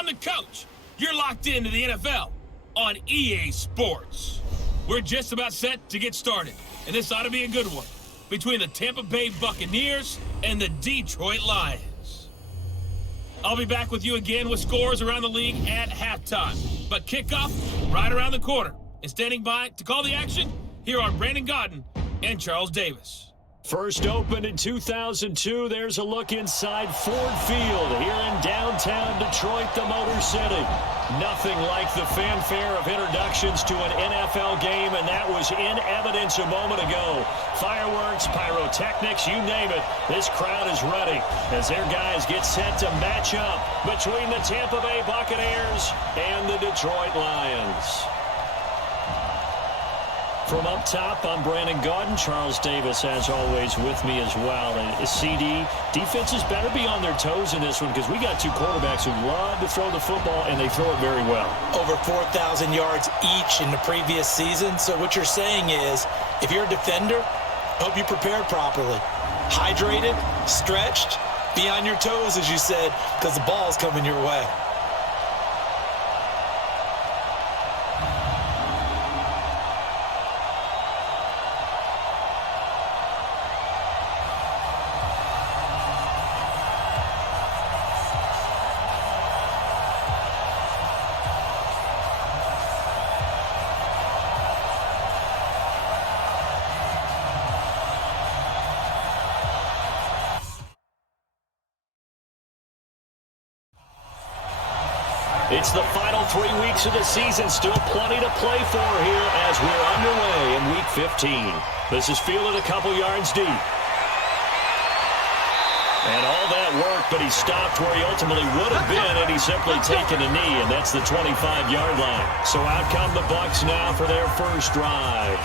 I'm the coach. You're locked into the NFL on EA Sports. We're just about set to get started, and this ought to be a good one between the Tampa Bay Buccaneers and the Detroit Lions. I'll be back with you again with scores around the league at halftime, but kickoff right around the corner. And standing by to call the action, here are Brandon Gaudin and Charles Davis. First opened in 2002, there's a look inside Ford Field here in downtown Detroit, the Motor City. Nothing like the fanfare of introductions to an NFL game, and that was in evidence a moment ago. Fireworks, pyrotechnics, you name it, this crowd is ready as their guys get set to match up between the Tampa Bay Buccaneers and the Detroit Lions. From up top, I'm Brandon Gaudin. Charles Davis, as always, with me as well. And CD, defenses better be on their toes in this one because we got two quarterbacks who love to throw the football, and they throw it very well. Over 4,000 yards each in the previous season. So what you're saying is, if you're a defender, hope you prepared properly. Hydrated, stretched, be on your toes, as you said, because the ball's coming your way. It's the final 3 weeks of the season. Still plenty to play for here as we're underway in Week 15. This is fielded a couple yards deep. And all that work, but he stopped where he ultimately would have been had he simply taken a knee, and that's the 25-yard line. So out come the Bucs now for their first drive.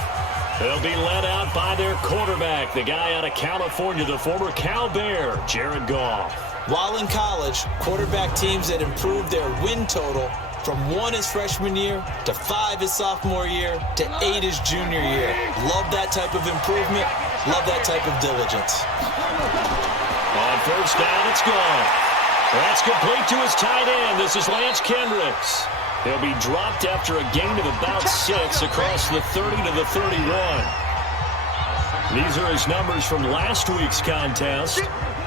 They'll be led out by their quarterback, the guy out of California, the former Cal Bear, Jared Goff. While in college, quarterback teams that improved their win total from 1 his freshman year to 5 his sophomore year to 8 his junior year. Love that type of improvement. Love that type of diligence. On first down, it's gone. That's complete to his tight end. This is Lance Kendricks. He'll be dropped after a gain of about 6 across the 30 to the 31. These are his numbers from last week's contest.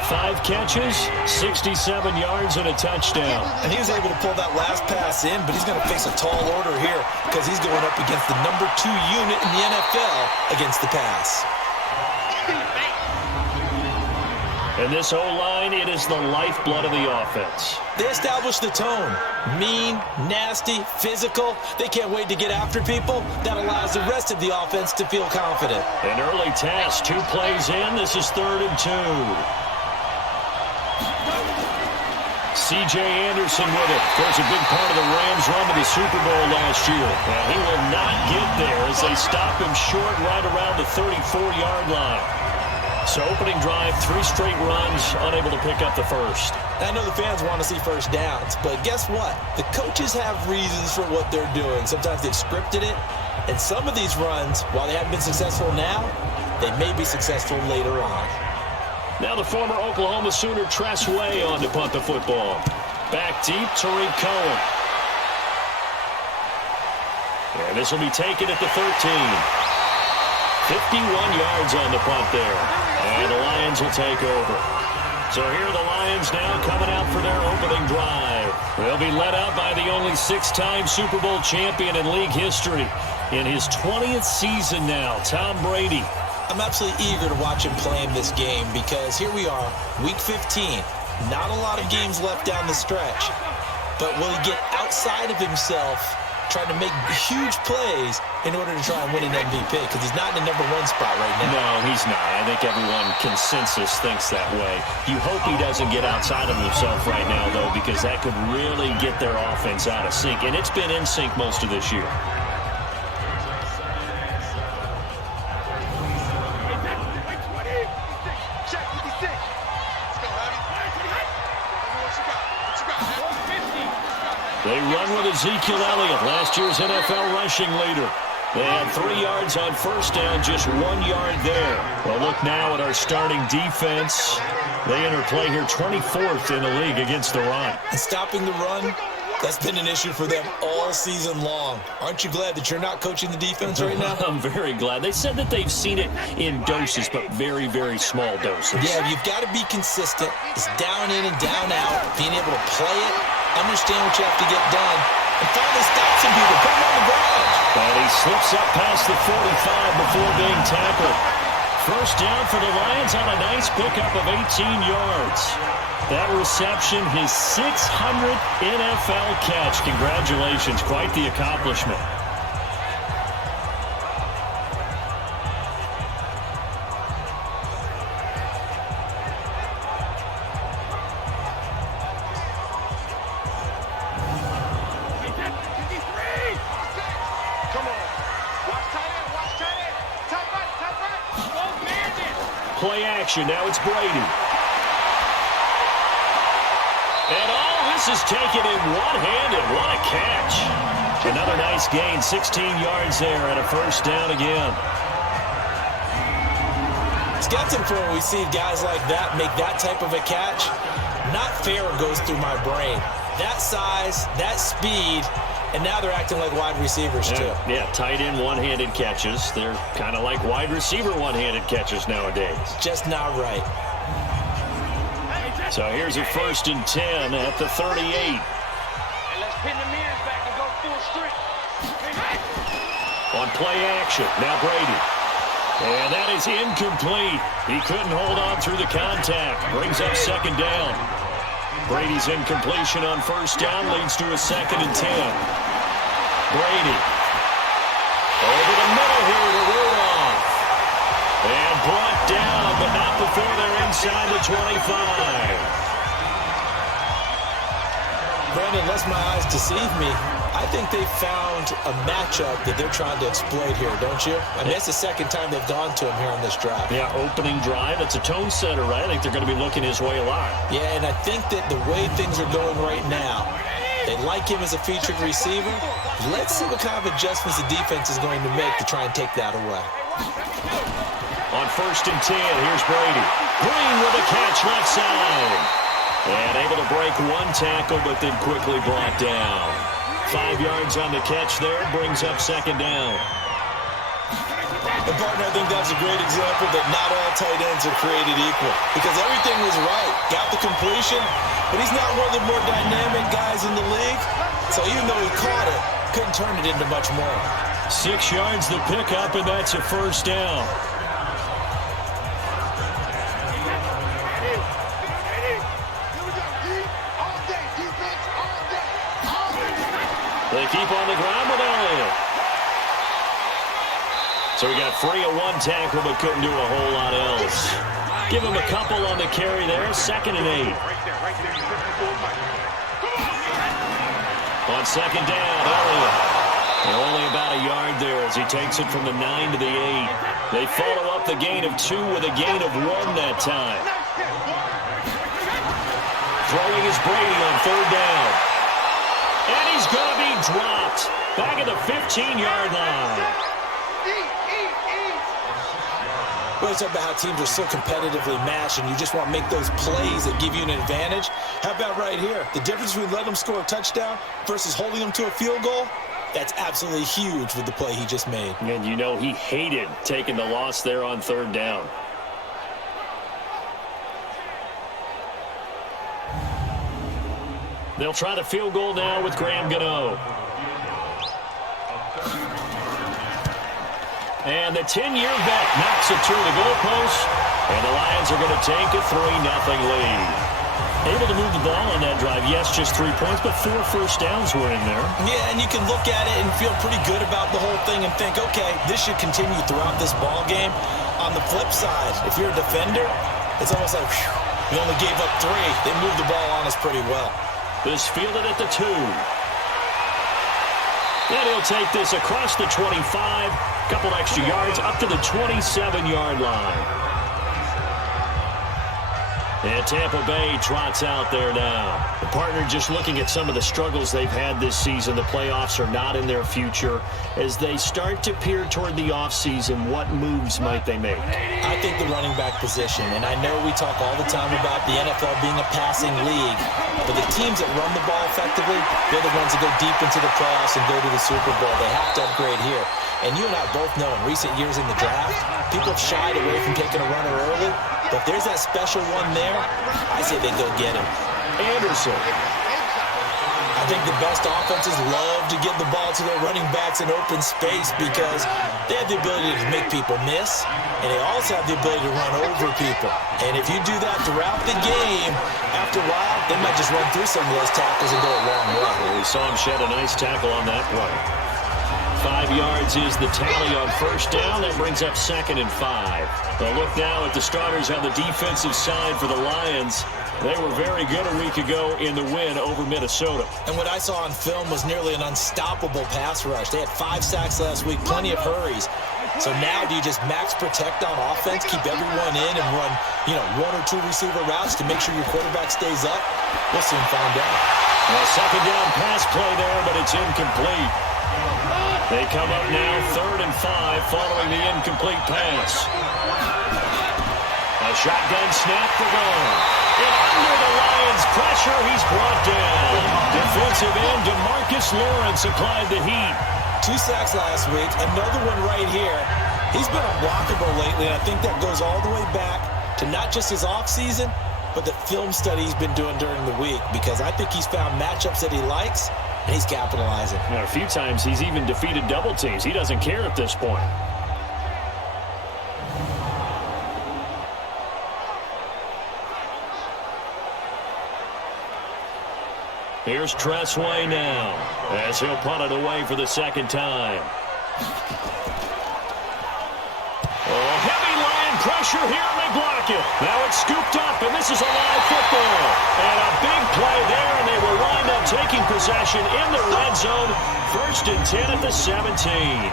5 catches, 67 yards, and a touchdown. And he was able to pull that last pass in, but he's going to face a tall order here because he's going up against the number 2 unit in the NFL against the pass. And this O-line, it is the lifeblood of the offense. They establish the tone. Mean, nasty, physical. They can't wait to get after people. That allows the rest of the offense to feel confident. An early task, 2 plays in. This is 3rd and 2. C.J. Anderson with it. Of course, a big part of the Rams' run to the Super Bowl last year. And he will not get there as they stop him short right around the 34-yard line. So opening drive, 3 straight runs, unable to pick up the first. I know the fans want to see first downs, but guess what? The coaches have reasons for what they're doing. Sometimes they've scripted it, and some of these runs, while they haven't been successful now, they may be successful later on. Now the former Oklahoma Sooner Tress Way on to punt the football. Back deep, Tariq Cohen. And this will be taken at the 13. 51 yards on the punt there. And the Lions will take over. So here are the Lions now coming out for their opening drive. They'll be led out by the only 6-time Super Bowl champion in league history. In his 20th season now, Tom Brady. I'm absolutely eager to watch him play in this game because here we are, Week 15. Not a lot of games left down the stretch. But will he get outside of himself trying to make huge plays in order to try and win an MVP? Because he's not in the number 1 spot right now. No, he's not. I think everyone consensus thinks that way. You hope he doesn't get outside of himself right now, though, because that could really get their offense out of sync. And it's been in sync most of this year. They run with Ezekiel Elliott, last year's NFL rushing leader. They had 3 yards on first down, just 1 yard there. Well, look now at our starting defense. They enter play here 24th in the league against the run. And stopping the run That's been an issue for them all season long. Aren't you glad that you're not coaching the defense right now? I'm very glad. They said that they've seen it in doses, but very, very small doses. Yeah, you've got to be consistent. It's down in and down out, being able to play it, understand what you have to get done, and finally stop some people, put them on the ground. But he slips up past the 45 before being tackled. First down for the Lions on a nice pickup of 18 yards. That reception, his 600th NFL catch. Congratulations, quite the accomplishment. Play action, now it's Brady. And all this is taken in one-handed. What a catch. Another nice gain, 16 yards there and a first down again. It's got something when we see guys like that make that type of a catch. Not fair goes through my brain. That size, that speed, and now they're acting like wide receivers too. Yeah, tight end one-handed catches. They're kind of like wide receiver one-handed catches nowadays. Just not right. So here's a 1st and 10 at the 38. And let's pin the mirrors back and go full strength. On play action, now Brady. And that is incomplete. He couldn't hold on through the contact. Brings up 2nd down. Brady's incompletion on 1st down leads to a 2nd and 10. Brady. Over the middle here to Rudolph. And brought down, but not before they're inside the 25. Brandon, unless my eyes deceive me, I think they found a matchup that they're trying to exploit here, don't you? I mean, that's the 2nd time they've gone to him here on this drive. Yeah, opening drive. It's a tone setter, right? I think they're going to be looking his way a lot. Yeah, and I think that the way things are going right now, they like him as a featured receiver. Let's see what kind of adjustments the defense is going to make to try and take that away. On 1st and 10, here's Brady. Green with a catch left side. And able to break one tackle, but then quickly brought down. 5 yards on the catch there, brings up 2nd down. And partner, I think that's a great example that not all tight ends are created equal. Because everything was right. Got the completion, but he's not one of the more dynamic guys in the league. So even though he caught it, couldn't turn it into much more. 6 yards the pickup, and that's a 1st down. They keep on the ground with Elliott. So he got free of one tackle, but couldn't do a whole lot else. Give him a couple on the carry there. 2nd and 8. On 2nd down, Elliott. And only about a yard there as he takes it from the 9 to the 8. They follow up the gain of 2 with a gain of 1 that time. Throwing is Brady on 3rd down. And he's going to be dropped back at the 15-yard line. Well, it's about how teams are so competitively matched, and you just want to make those plays that give you an advantage. How about right here? The difference between letting them score a touchdown versus holding them to a field goal, that's absolutely huge with the play he just made. And you know he hated taking the loss there on 3rd down. They'll try the field goal now with Graham Gano. And the 10-year vet knocks it through the goalpost. And the Lions are going to take a 3-0 lead. Able to move the ball on that drive. Yes, just 3 points, but 4 first downs were in there. Yeah, and you can look at it and feel pretty good about the whole thing and think, okay, this should continue throughout this ball game. On the flip side, if you're a defender, it's almost like, whew, we only gave up 3. They moved the ball on us pretty well. This fielded at the 2. And he'll take this across the 25. Couple extra yards up to the 27-yard line. And Tampa Bay trots out there now. The partner just looking at some of the struggles they've had this season. The playoffs are not in their future. As they start to peer toward the offseason, what moves might they make? I think the running back position, and I know we talk all the time about the NFL being a passing league, but the teams that run the ball effectively, they're the ones that go deep into the playoffs and go to the Super Bowl. They have to upgrade here. And you and I both know in recent years in the draft, people have shied away from taking a runner early. But if there's that special one there, I say they go get him. Anderson. I think the best offenses love to give the ball to their running backs in open space because they have the ability to make people miss, and they also have the ability to run over people. And if you do that throughout the game, after a while, they might just run through some of those tackles and go a long way. We saw him shed a nice tackle on that play. 5 yards is the tally on first down. That brings up 2nd and 5. A look now at the starters on the defensive side for the Lions. They were very good a week ago in the win over Minnesota. And what I saw on film was nearly an unstoppable pass rush. They had 5 sacks last week, plenty of hurries. So now do you just max protect on offense, keep everyone in, and run, 1 or 2 receiver routes to make sure your quarterback stays up? We'll soon find out. A second down pass play there, but it's incomplete. They come up now 3rd and 5 following the incomplete pass. A shotgun snap for Gone. And under the Lions' pressure, he's brought down. Defensive end DeMarcus Lawrence applied the heat. 2 sacks last week, another one right here. He's been unblockable lately, and I think that goes all the way back to not just his offseason, but the film study he's been doing during the week, because I think he's found matchups that he likes, and he's capitalizing. Now, a few times he's even defeated double teams. He doesn't care at this point. Here's Tressway now, as he'll punt it away for the second time. Oh, heavy Lion pressure here, and they block it. Now it's scooped up, and this is a live football. And a big play there, and they will wind up taking possession in the red zone. 1st and 10 at the 17.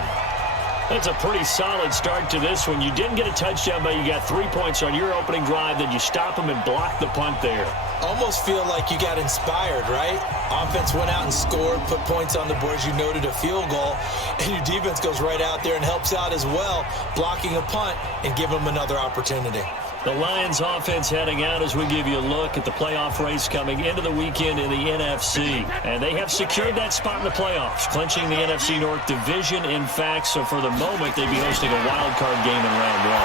That's a pretty solid start to this one. You didn't get a touchdown, but you got 3 points on your opening drive. Then you stop them and block the punt there. Almost feel like you got inspired, right? Offense went out and scored, put points on the board, as you noted, a field goal, and your defense goes right out there and helps out as well, blocking a punt and giving them another opportunity. The Lions offense heading out as we give you a look at the playoff race coming into the weekend in the NFC. And they have secured that spot in the playoffs, clinching the NFC North division, in fact. So for the moment, they'd be hosting a wild card game in round 1.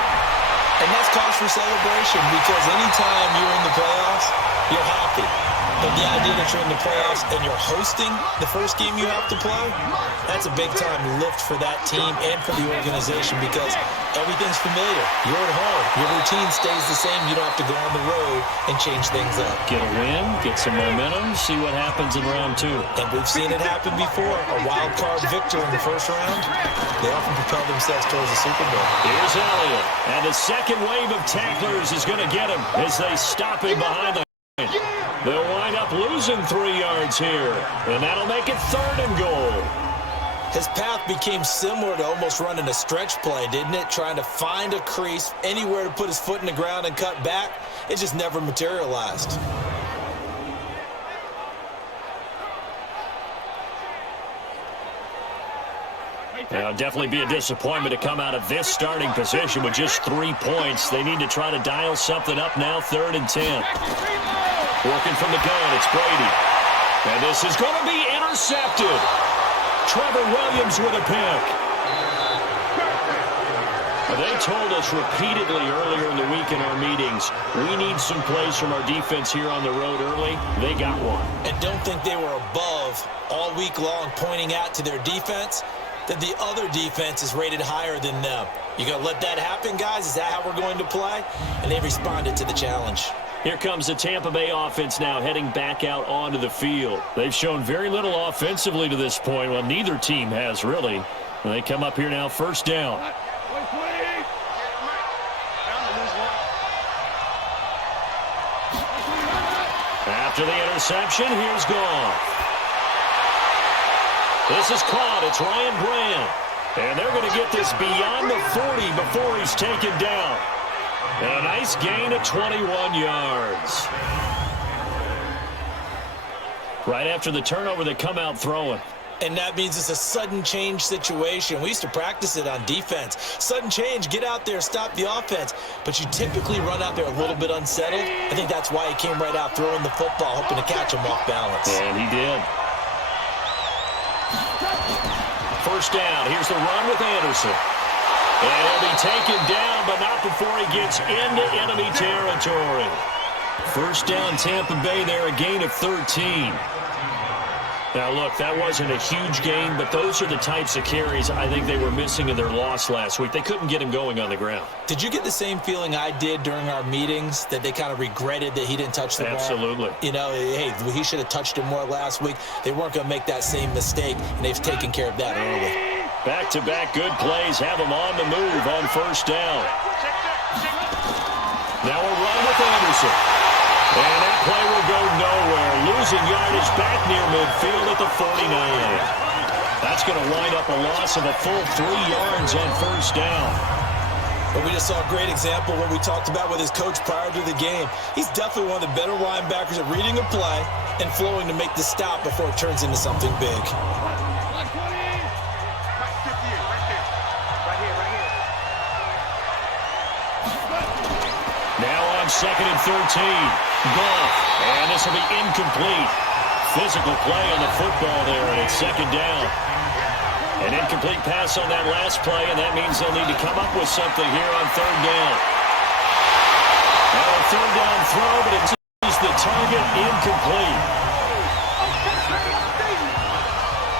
And that's cause for celebration, because anytime you're in the playoffs, you're happy. But the idea that you're in the playoffs and you're hosting the first game you have to play, that's a big-time lift for that team and for the organization, because everything's familiar. You're at home. Your routine stays the same. You don't have to go on the road and change things up. Get a win, get some momentum, see what happens in round 2. And we've seen it happen before. A wild card victor in the first round, they often propel themselves towards the Super Bowl. Here's Elliott. And the second wave of tacklers is going to get him as they stop him behind the line. They'll wind up losing 3 yards here, and that'll make it 3rd and goal. His path became similar to almost running a stretch play, didn't it? Trying to find a crease, anywhere to put his foot in the ground and cut back. It just never materialized. Now, definitely be a disappointment to come out of this starting position with just 3 points. They need to try to dial something up now, 3rd and 10. Working from the gun, it's Brady. And this is going to be intercepted. Trevor Williams with a pick. They told us repeatedly earlier in the week in our meetings, we need some plays from our defense here on the road early. They got one. And don't think they were above all week long, pointing out to their defense that the other defense is rated higher than them. You going to let that happen, guys? Is that how we're going to play? And they responded to the challenge. Here comes the Tampa Bay offense now heading back out onto the field. They've shown very little offensively to this point. Well, neither team has really. And they come up here now, 1st down. After the interception, here's Goff. This is caught. It's Ryan Brand. And they're going to get this beyond the 40 before he's taken down. And a nice gain of 21 yards. Right after the turnover, they come out throwing. And that means it's a sudden change situation. We used to practice it on defense. Sudden change, get out there, stop the offense. But you typically run out there a little bit unsettled. I think that's why he came right out throwing the football, hoping to catch him off balance. And he did. First down. Here's the run with Anderson. And he'll be taken down, but not before he gets into enemy territory. First down, Tampa Bay there, a gain of 13. Now, look, that wasn't a huge gain, but those are the types of carries I think they were missing in their loss last week. They couldn't get him going on the ground. Did you get the same feeling I did during our meetings, that they kind of regretted that he didn't touch the ball? Absolutely. You know, hey, he should have touched it more last week. They weren't going to make that same mistake, and they've taken care of that early. Back-to-back good plays have him on the move on first down. Now a run with Anderson. And that play will go nowhere. Losing yardage back near midfield at the 49. That's going to wind up a loss of a full 3 yards on first down. But we just saw a great example of what we talked about with his coach prior to the game. He's definitely one of the better linebackers at reading a play and flowing to make the stop before it turns into something big. Now on 2nd and 13. Goff. And this will be incomplete. Physical play on the football there, and it's 2nd down. An incomplete pass on that last play, and that means they'll need to come up with something here on 3rd down. Now a 3rd down throw, but it is the target incomplete.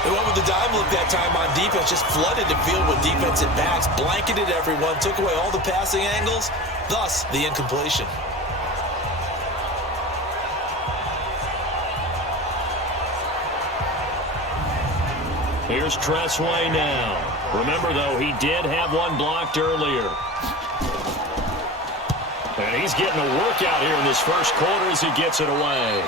They went with the dime look that time on defense, just flooded the field with defensive backs, blanketed everyone, took away all the passing angles, thus the incompletion. Here's Tressway now. Remember, though, he did have one blocked earlier. And he's getting a workout here in this first quarter as he gets it away.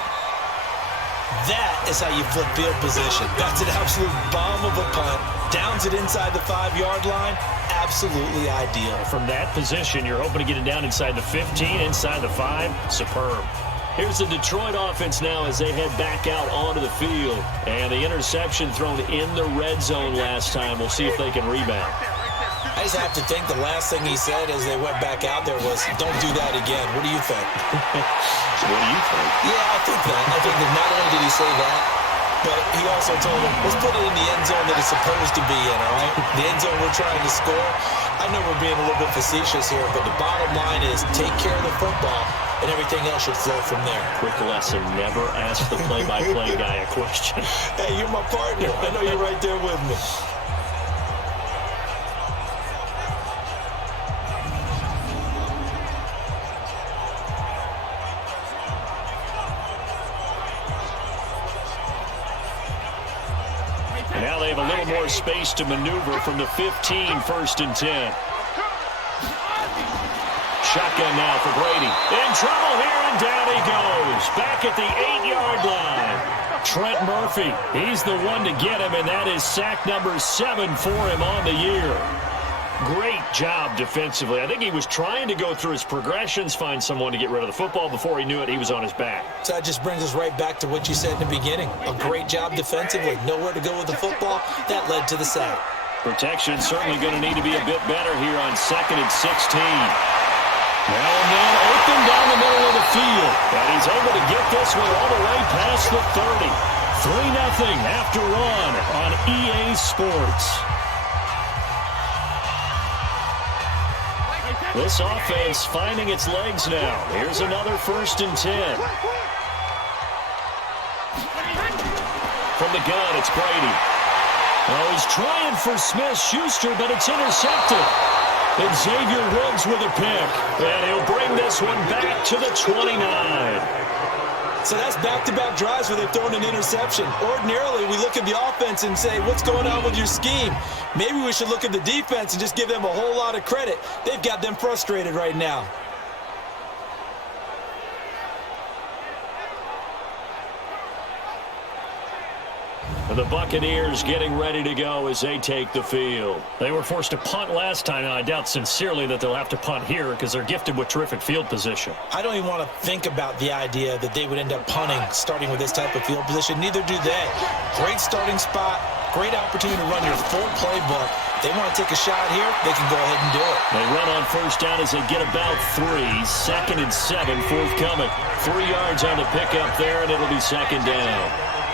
That is how you flip field position. That's an absolute bomb of a punt. Downs it inside the 5-yard line. Absolutely ideal. From that position, you're hoping to get it down inside the 15, inside the 5. Superb. Here's the Detroit offense now as they head back out onto the field. And the interception thrown in the red zone last time. We'll see if they can rebound. I just have to think the last thing he said as they went back out there was, don't do that again. What do you think? What do you think? Yeah, I think that. I think that not only did he say that, but he also told him, let's put it in the end zone that it's supposed to be in, all right? The end zone we're trying to score. I know we're being a little bit facetious here, but the bottom line is take care of the football, and everything else should flow from there. Quick lesson, never ask the play-by-play guy a question. Hey, you're my partner. I know you're right there with me. Now they have a little more space to maneuver from the 15, 1st and 10. Shotgun now for Brady. In trouble here, and down he goes. Back at the 8-yard line. Trent Murphy, he's the one to get him, and that is sack number 7 for him on the year. Great job defensively. I think he was trying to go through his progressions, find someone to get rid of the football. Before he knew it, he was on his back. So that just brings us right back to what you said in the beginning. A great job defensively. Nowhere to go with the football. That led to the sack. Protection certainly going to need to be a bit better here on 2nd and 16. Now a man open down the middle of the field. And he's able to get this one all the way past the 30. 3-0 after run on EA Sports. This offense finding its legs now. Here's another 1st and 10. From the gun, it's Brady. Oh, he's trying for Smith-Schuster, but it's intercepted. And Xavier Woods with a pick. And he'll bring this one back to the 29. So that's back-to-back drives where they've thrown an interception. Ordinarily, we look at the offense and say, what's going on with your scheme? Maybe we should look at the defense and just give them a whole lot of credit. They've got them frustrated right now. The Buccaneers getting ready to go as they take the field. They were forced to punt last time. Now, I doubt sincerely that they'll have to punt here because they're gifted with terrific field position. I don't even want to think about the idea that they would end up punting starting with this type of field position. Neither do they. Great starting spot. Great opportunity to run your full playbook. They want to take a shot here, they can go ahead and do it. They run on first down as they get about 3. 2nd and 7, forthcoming. 3 yards on the pickup there, and it'll be 2nd down.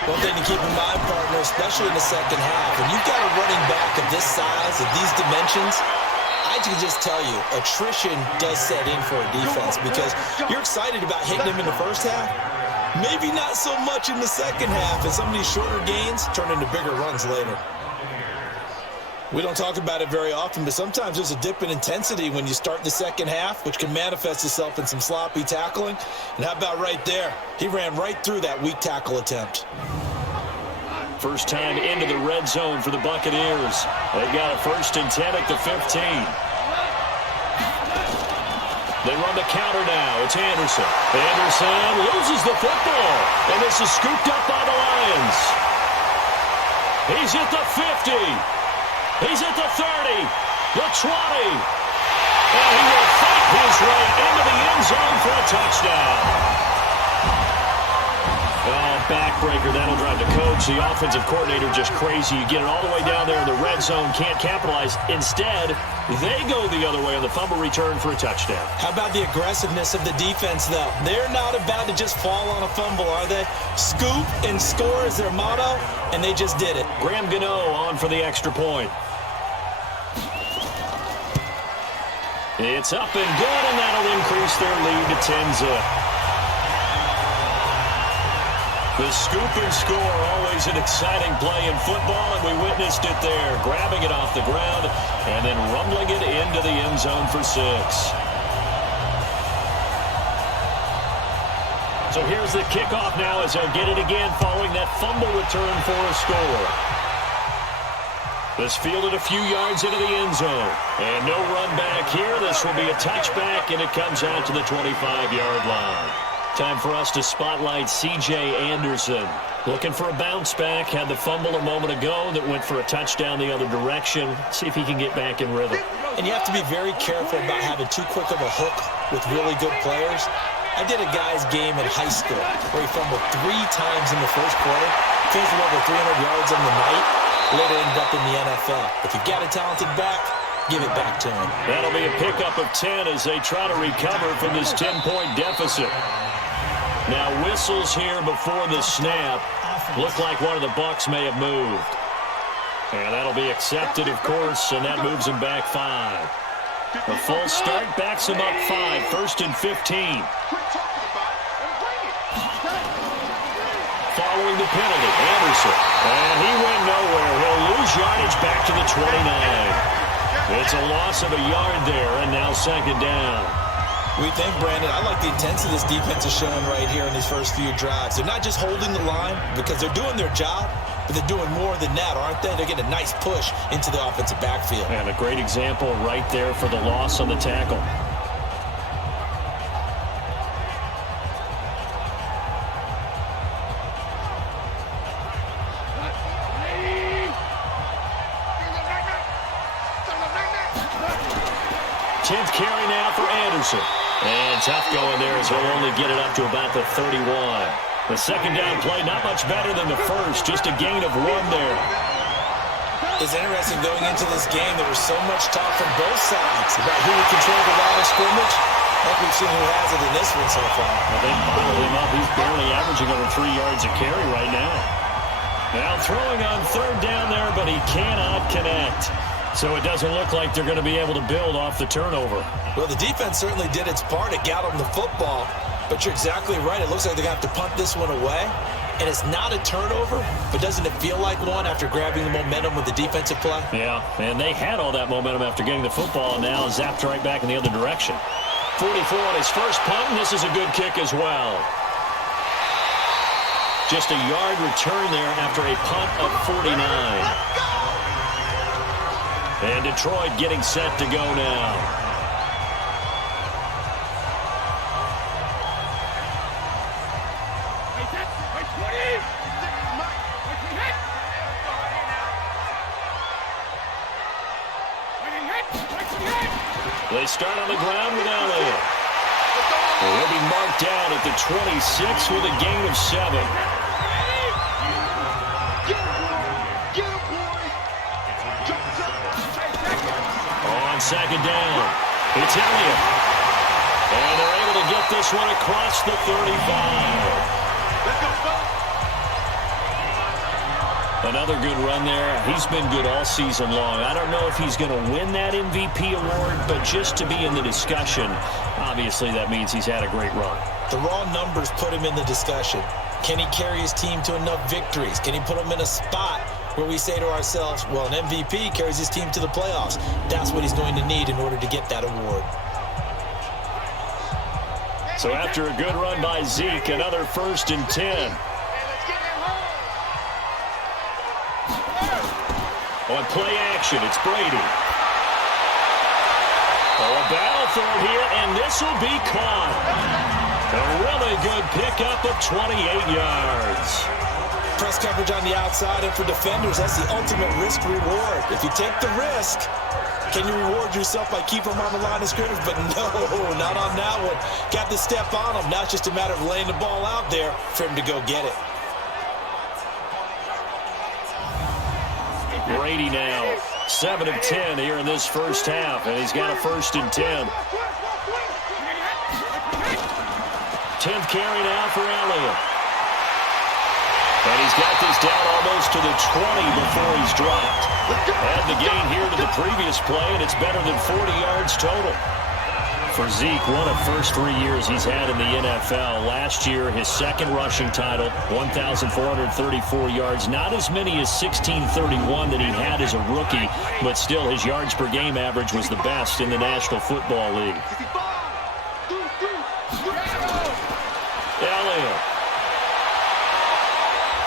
One thing to keep in mind, partner, especially in the second half, when you've got a running back of this size, of these dimensions, I can just tell you, attrition does set in for a defense because you're excited about hitting him in the first half. Maybe not so much in the second half, and some of these shorter gains turn into bigger runs later. We don't talk about it very often, but sometimes there's a dip in intensity when you start the second half, which can manifest itself in some sloppy tackling. And how about right there? He ran right through that weak tackle attempt. First time into the red zone for the Buccaneers. They've got a 1st and 10 at the 15. They run the counter now. It's Anderson. Anderson loses the football. And this is scooped up by the Lions. He's at the 50. He's at the 30, the 20, and he will fight his way into the end zone for a touchdown. Backbreaker, that'll drive the coach, the offensive coordinator, just crazy. You get it all the way down there in the red zone, can't capitalize. Instead, they go the other way on the fumble return for a touchdown. How about the aggressiveness of the defense, though? They're not about to just fall on a fumble, are they? Scoop and score is their motto, and they just did it. Graham Gano on for the extra point. It's up and good, and that'll increase their lead to 10-zip. The scoop and score, always an exciting play in football, and we witnessed it there, grabbing it off the ground and then rumbling it into the end zone for 6. So here's the kickoff now as they'll get it again following that fumble return for a score. This fielded a few yards into the end zone. And no run back here. This will be a touchback, and it comes out to the 25-yard line. Time for us to spotlight C.J. Anderson. Looking for a bounce back. Had the fumble a moment ago that went for a touchdown the other direction. See if he can get back in rhythm. And you have to be very careful about having too quick of a hook with really good players. I did a guy's game in high school where he fumbled 3 times in the first quarter. Finished with over 300 yards on the night. Later ended up in the NFL. If you've got a talented back, give it back to him. That'll be a pickup of 10 as they try to recover from this 10-point deficit. Now whistles here before the snap. Look like one of the Bucs may have moved. And that'll be accepted, of course, and that moves him back 5. A false start backs him up 5. 1st and 15. Following the penalty, Anderson. And he went nowhere. He'll lose yardage back to the 29. It's a loss of a yard there, and now 2nd down. We think, Brandon, I like the intensity this defense is showing right here in these first few drives. They're not just holding the line because they're doing their job, but they're doing more than that, aren't they? They're getting a nice push into the offensive backfield. And a great example right there for the loss on the tackle. Carry now for Anderson. And tough going there as he'll only get it up to about the 31. The 2nd down play, not much better than the first, just a gain of 1 there. It's interesting going into this game. There was so much talk from both sides about who would control the line of scrimmage. I think we've seen who has it in this one so far. Well, they bottled him up. He's barely averaging over 3 yards a carry right now. Now throwing on 3rd down there, but he cannot connect. So it doesn't look like they're going to be able to build off the turnover. Well, the defense certainly did its part. It got them the football. But you're exactly right. It looks like they're going to have to punt this one away. And it's not a turnover, but doesn't it feel like one after grabbing the momentum with the defensive play? Yeah, and they had all that momentum after getting the football, and now zapped right back in the other direction. 44 on his first punt, and this is a good kick as well. Just a yard return there after a punt of 49. And Detroit getting set to go now. start on the ground with Elliott. He'll be marked down at the 26 with a gain of 7. On second down, it's Elliott. And they're able to get this one across the 35. Another good run there. He's been good all season long. I don't know if he's going to win that MVP award, but just to be in the discussion, obviously that means he's had a great run. The raw numbers put him in the discussion. Can he carry his team to enough victories? Can he put them in a spot where we say to ourselves, well, an MVP carries his team to the playoffs. That's what he's going to need in order to get that award. So after a good run by Zeke, another 1st and 10. On play action, it's Brady. Oh, a battle for it here, and this will be caught. A really good pickup of 28 yards. Press coverage on the outside, and for defenders, that's the ultimate risk-reward. If you take the risk, can you reward yourself by keeping them on the line of scrimmage? But no, not on that one. Got the step on him. Now it's just a matter of laying the ball out there for him to go get it. Brady now 7 of 10 here in this first half, and he's got a 1st and 10. 10th carry now for Elliott. And he's got this down almost to the 20 before he's dropped. Add the gain here to the previous play, and it's better than 40 yards total. For Zeke, one of the first 3 years he's had in the NFL. Last year, his second rushing title, 1,434 yards. Not as many as 1,631 that he had as a rookie, but still his yards per game average was the best in the National Football League. Elliott.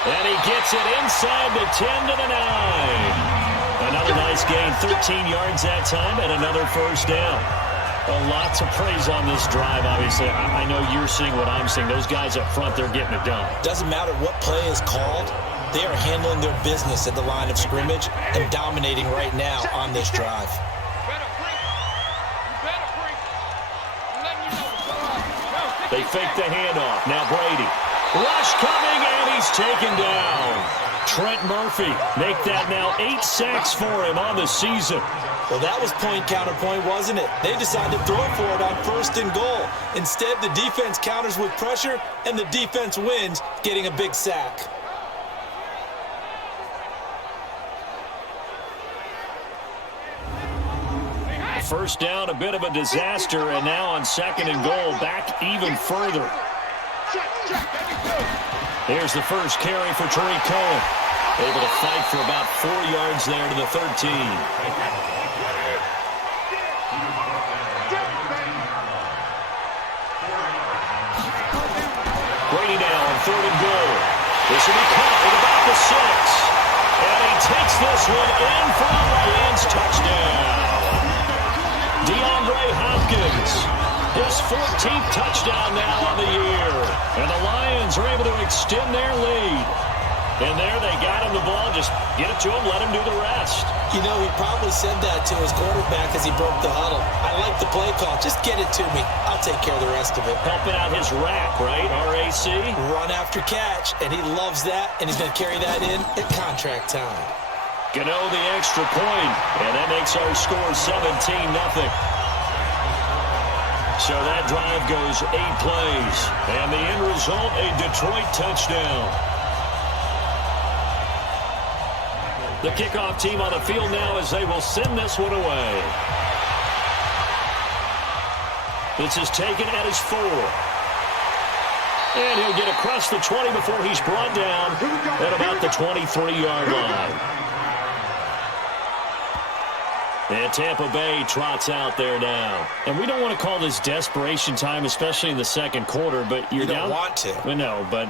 And he gets it inside the 10 to the 9. Another nice gain, 13 yards that time, and another 1st down. Lots of praise on this drive, obviously. I know you're seeing what I'm seeing. Those guys up front, they're getting it done. Doesn't matter what play is called. They are handling their business at the line of scrimmage and dominating right now on this drive. They fake the handoff. Now Brady. Rush coming, and he's taken down. Trent Murphy make that now 8 sacks for him on the season. Well, that was point-counterpoint, wasn't it? They decided to throw for it on 1st and goal. Instead, the defense counters with pressure, and the defense wins, getting a big sack. First down, a bit of a disaster, and now on 2nd and goal, back even further. Here's the first carry for Tariq Cohen. Able to fight for about 4 yards there to the 13. Brady now on 3rd and goal. This will be caught at about the 6. And he takes this one in for a Lions touchdown. DeAndre Hopkins, his 14th touchdown now on the year. And the Lions are able to extend their lead. And there they got him the ball. Just get it to him, let him do the rest. You know, he probably said that to his quarterback as he broke the huddle. I like the play call. Just get it to me. I'll take care of the rest of it. Helping out his rack, right? RAC. Run after catch, and he loves that, and he's going to carry that in at contract time. Gano the extra point, and that makes our score 17-0. So that drive goes 8 plays, and the end result, a Detroit touchdown. The kickoff team on the field now as they will send this one away. This is taken at his 4. And he'll get across the 20 before he's brought down at about the 23-yard line. And Tampa Bay trots out there now. And we don't want to call this desperation time, especially in the second quarter, but you're down. You don't want to. Well, no, but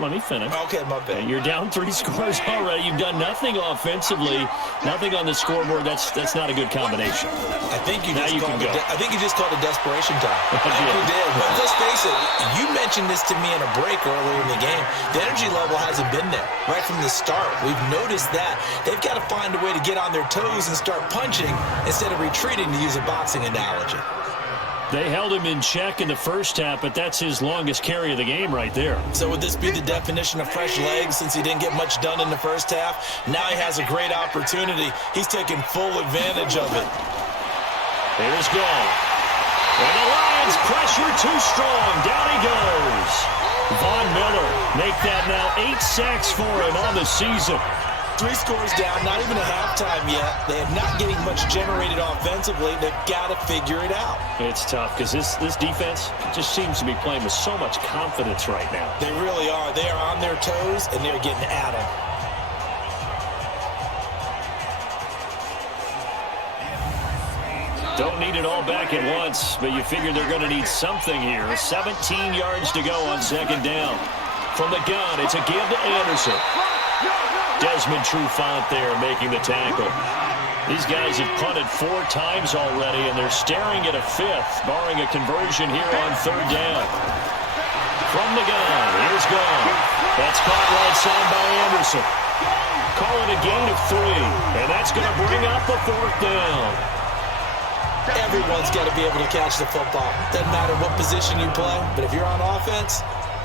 let me finish. Okay, my bad. You're down 3 scores already. You've done nothing offensively, nothing on the scoreboard. That's not a good combination. I think you just called it desperation time. I think you did. But let's face it, you mentioned mentioned this to me in a break earlier in the game. The energy level hasn't been there right from the start. We've noticed that. They've got to find a way to get on their toes and start punching instead of retreating, to use a boxing analogy. They held him in check in the first half, but that's his longest carry of the game right there. So would this be the definition of fresh legs since he didn't get much done in the first half? Now he has a great opportunity. He's taking full advantage of it. Here's goal. And the Lions pressure too strong. Down he goes. Von Miller make that now 8 sacks for him on the season. 3 scores down, not even a halftime yet. They are not getting much generated offensively. They've got to figure it out. It's tough because this defense just seems to be playing with so much confidence right now. They really are. They are on their toes, and they're getting at them. Don't need it all back at once, but you figure they're going to need something here. 17 yards to go on second down. From the gun, it's a give to Anderson. Desmond Trufant there making the tackle. These guys have punted 4 times already, and they're staring at a 5th, barring a conversion here on third down. From the gun, here's gone. That's caught right side by Anderson. Call it a gain of 3, and that's going to bring up a 4th down. Everyone's got to be able to catch the football. Doesn't matter what position you play, but if you're on offense,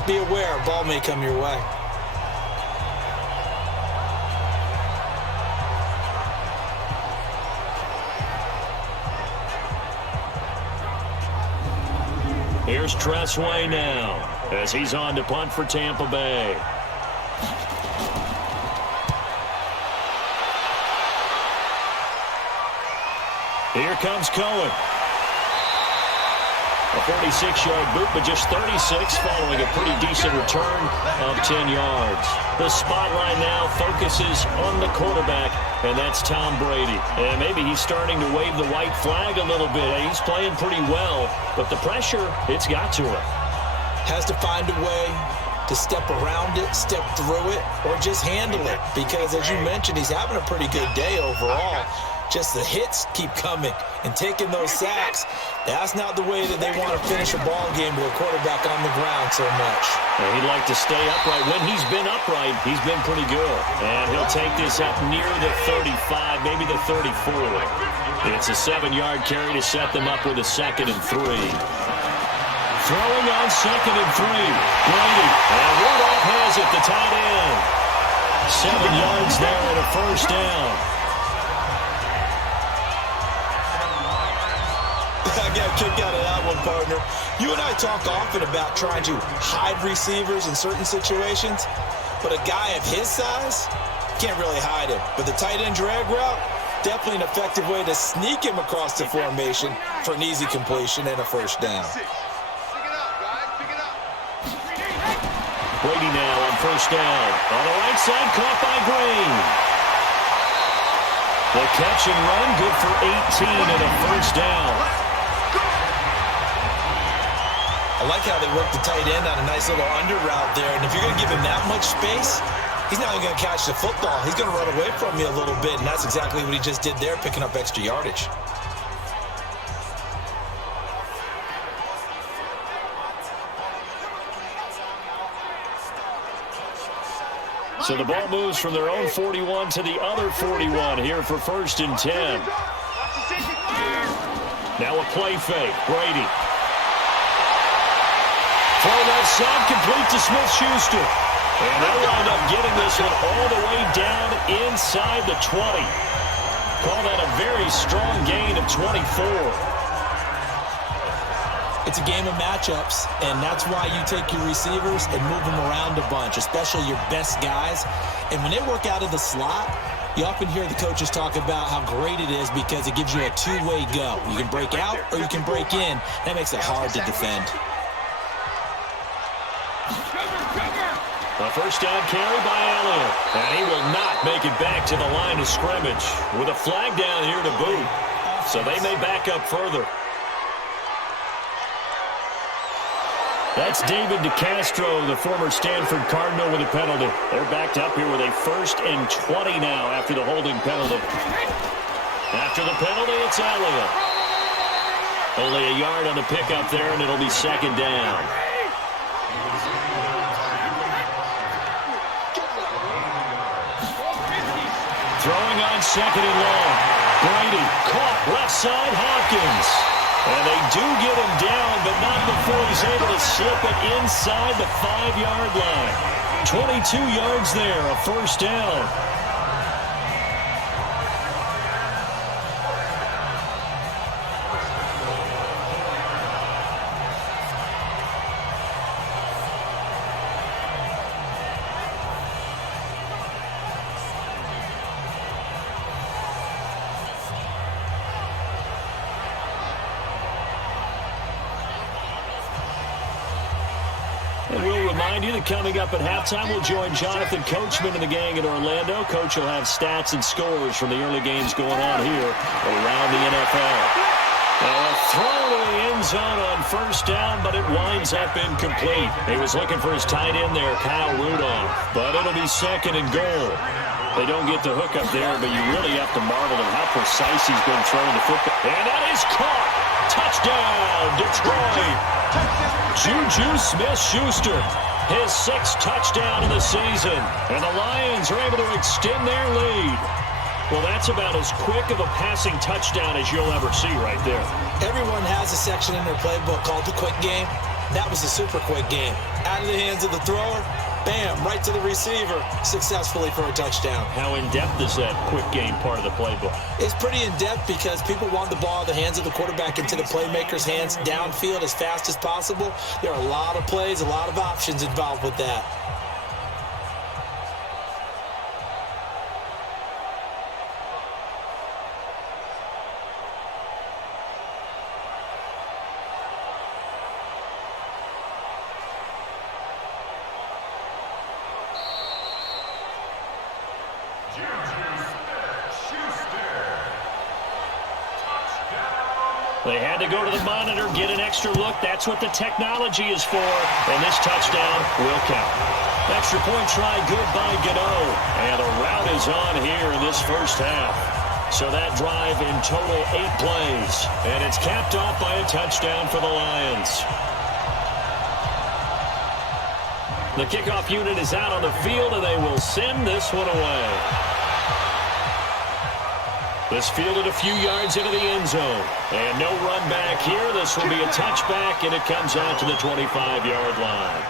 be aware a ball may come your way. Here's Tressway now as he's on to punt for Tampa Bay. Here comes Cohen. A 46-yard boot, but just 36 following a pretty decent return of 10 yards. The spotlight now focuses on the quarterback, and that's Tom Brady. And maybe he's starting to wave the white flag a little bit. He's playing pretty well, but the pressure, it's got to him. Has to find a way to step around it, step through it, or just handle it. Because, as you mentioned, he's having a pretty good day overall. Just the hits keep coming and taking those sacks. That's not the way that they want to finish a ball game with a quarterback on the ground so much. And he'd like to stay upright. When he's been upright, he's been pretty good. And he'll take this up near the 35, maybe the 34. It's a 7-yard carry to set them up with a 2nd and 3. Throwing on 2nd and 3. Brady. And Rudolph has it, the tight end. 7 yards there and a 1st down. I got a kick out of that one, partner. You and I talk often about trying to hide receivers in certain situations, but a guy of his size can't really hide him. But the tight end drag route, definitely an effective way to sneak him across the formation for an easy completion and a 1st down. Brady now on 1st down. On the right side, caught by Green. The catch and run, good for 18 and a 1st down. I like how they work the tight end on a nice little under route there. And if you're going to give him that much space, he's not only going to catch the football, he's going to run away from you a little bit. And that's exactly what he just did there, picking up extra yardage. So the ball moves from their own 41 to the other 41 here for 1st and 10. Now a play fake. Brady. Throw left side, complete to Smith-Schuster. And they'll wind up getting this one all the way down inside the 20. Call that a very strong gain of 24. It's a game of matchups, and that's why you take your receivers and move them around a bunch, especially your best guys. And when they work out of the slot, you often hear the coaches talk about how great it is because it gives you a 2-way go. You can break out or you can break in. That makes it hard to defend. A 1st down carry by Elliott. And he will not make it back to the line of scrimmage with a flag down here to boot. So they may back up further. That's David DeCastro, the former Stanford Cardinal, with a penalty. They're backed up here with a 1st and 20 now after the holding penalty. After the penalty, it's Elliott. Only a yard on the pickup there, and it'll be 2nd down. second and long. Brady caught left side Hopkins. And they do get him down, but not before he's able to slip it inside the 5-yard line. 22 yards there, a first down. And we'll remind you that coming up at halftime, we'll join Jonathan Coachman and the gang in Orlando. Coach will have stats and scores from the early games going on here around the NFL. Now a throw to the end zone on first down, but it winds up incomplete. He was looking for his tight end there, Kyle Rudolph, but it'll be second and goal. They don't get the hook up there, but you really have to marvel at how precise he's been throwing the football. And that is caught. Touchdown, Detroit. Juju Smith-Schuster, his 6th touchdown of the season. And the Lions are able to extend their lead. Well, that's about as quick of a passing touchdown as you'll ever see right there. Everyone has a section in their playbook called the quick game. That was a super quick game. Out of the hands of the thrower, bam, right to the receiver, successfully for a touchdown. How in-depth is that quick game part of the playbook? It's pretty in-depth because people want the ball in the hands of the quarterback into the playmaker's hands downfield as fast as possible. There are a lot of plays, a lot of options involved with that. They had to go to the monitor, get an extra look. That's what the technology is for. And this touchdown will count. Extra point try, good by Gano. And a rout is on here in this first half. So that drive in total 8 plays. And it's capped off by a touchdown for the Lions. The kickoff unit is out on the field, and they will send this one away. This fielded a few yards into the end zone. And no run back here. This will be a touchback, and it comes out to the 25-yard line.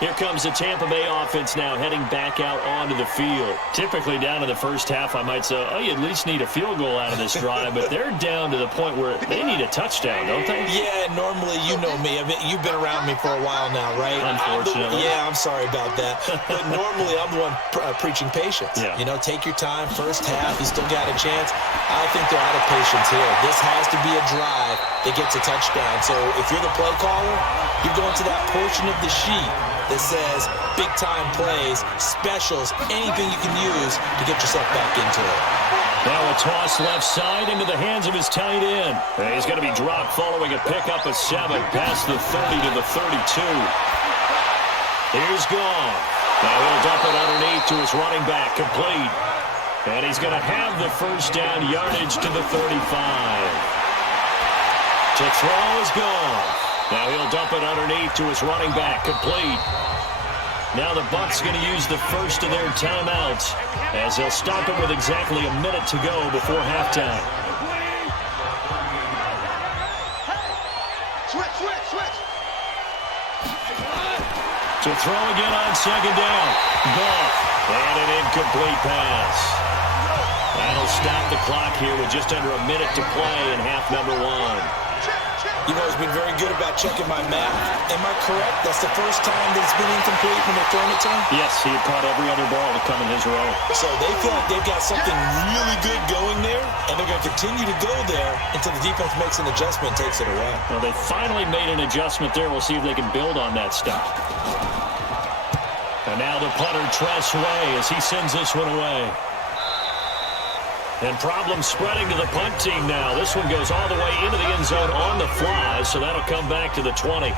Here comes the Tampa Bay offense now heading back out onto the field. Typically down in the first half, I might say, oh, you at least need a field goal out of this drive. But they're down to the point where they need a touchdown, don't they? Yeah, normally, you know me. I mean, you've been around me for a while now, right? Unfortunately. I'm sorry about that. But normally, I'm the one preaching patience. Yeah. You know, take your time. First half, you still got a chance. I think they're out of patience here. This has to be a drive that gets a touchdown. So if you're the play caller, you're going to that portion of the sheet that says big-time plays, specials, anything you can use to get yourself back into it. Now a toss left side into the hands of his tight end. And he's going to be dropped following a pickup of 7 past the 30 to the 32. Here's Gone. Now he'll dump it underneath to his running back, complete. And he's going to have the first down yardage to the 35. To throw is Gone. Now he'll dump it underneath to his running back, complete. Now the Bucs going to use the first of their timeouts as they'll stop it with exactly a minute to go before halftime. To throw again on second down. Goff. And an incomplete pass. That'll stop the clock here with just under a minute to play in half number 1. You've always been very good about checking my math. Am I correct? That's the first time that it's been incomplete when they're throwing it to him? Yes, he had caught every other ball to come in his row. So they feel like they've got something really good going there, and they're going to continue to go there until the defense makes an adjustment and takes it away. Well, they finally made an adjustment there. We'll see if they can build on that stuff. And now the punter, Tress Way, as he sends this one away. And problems spreading to the punt team now. This one goes all the way into the end zone on the fly, so that'll come back to the 20.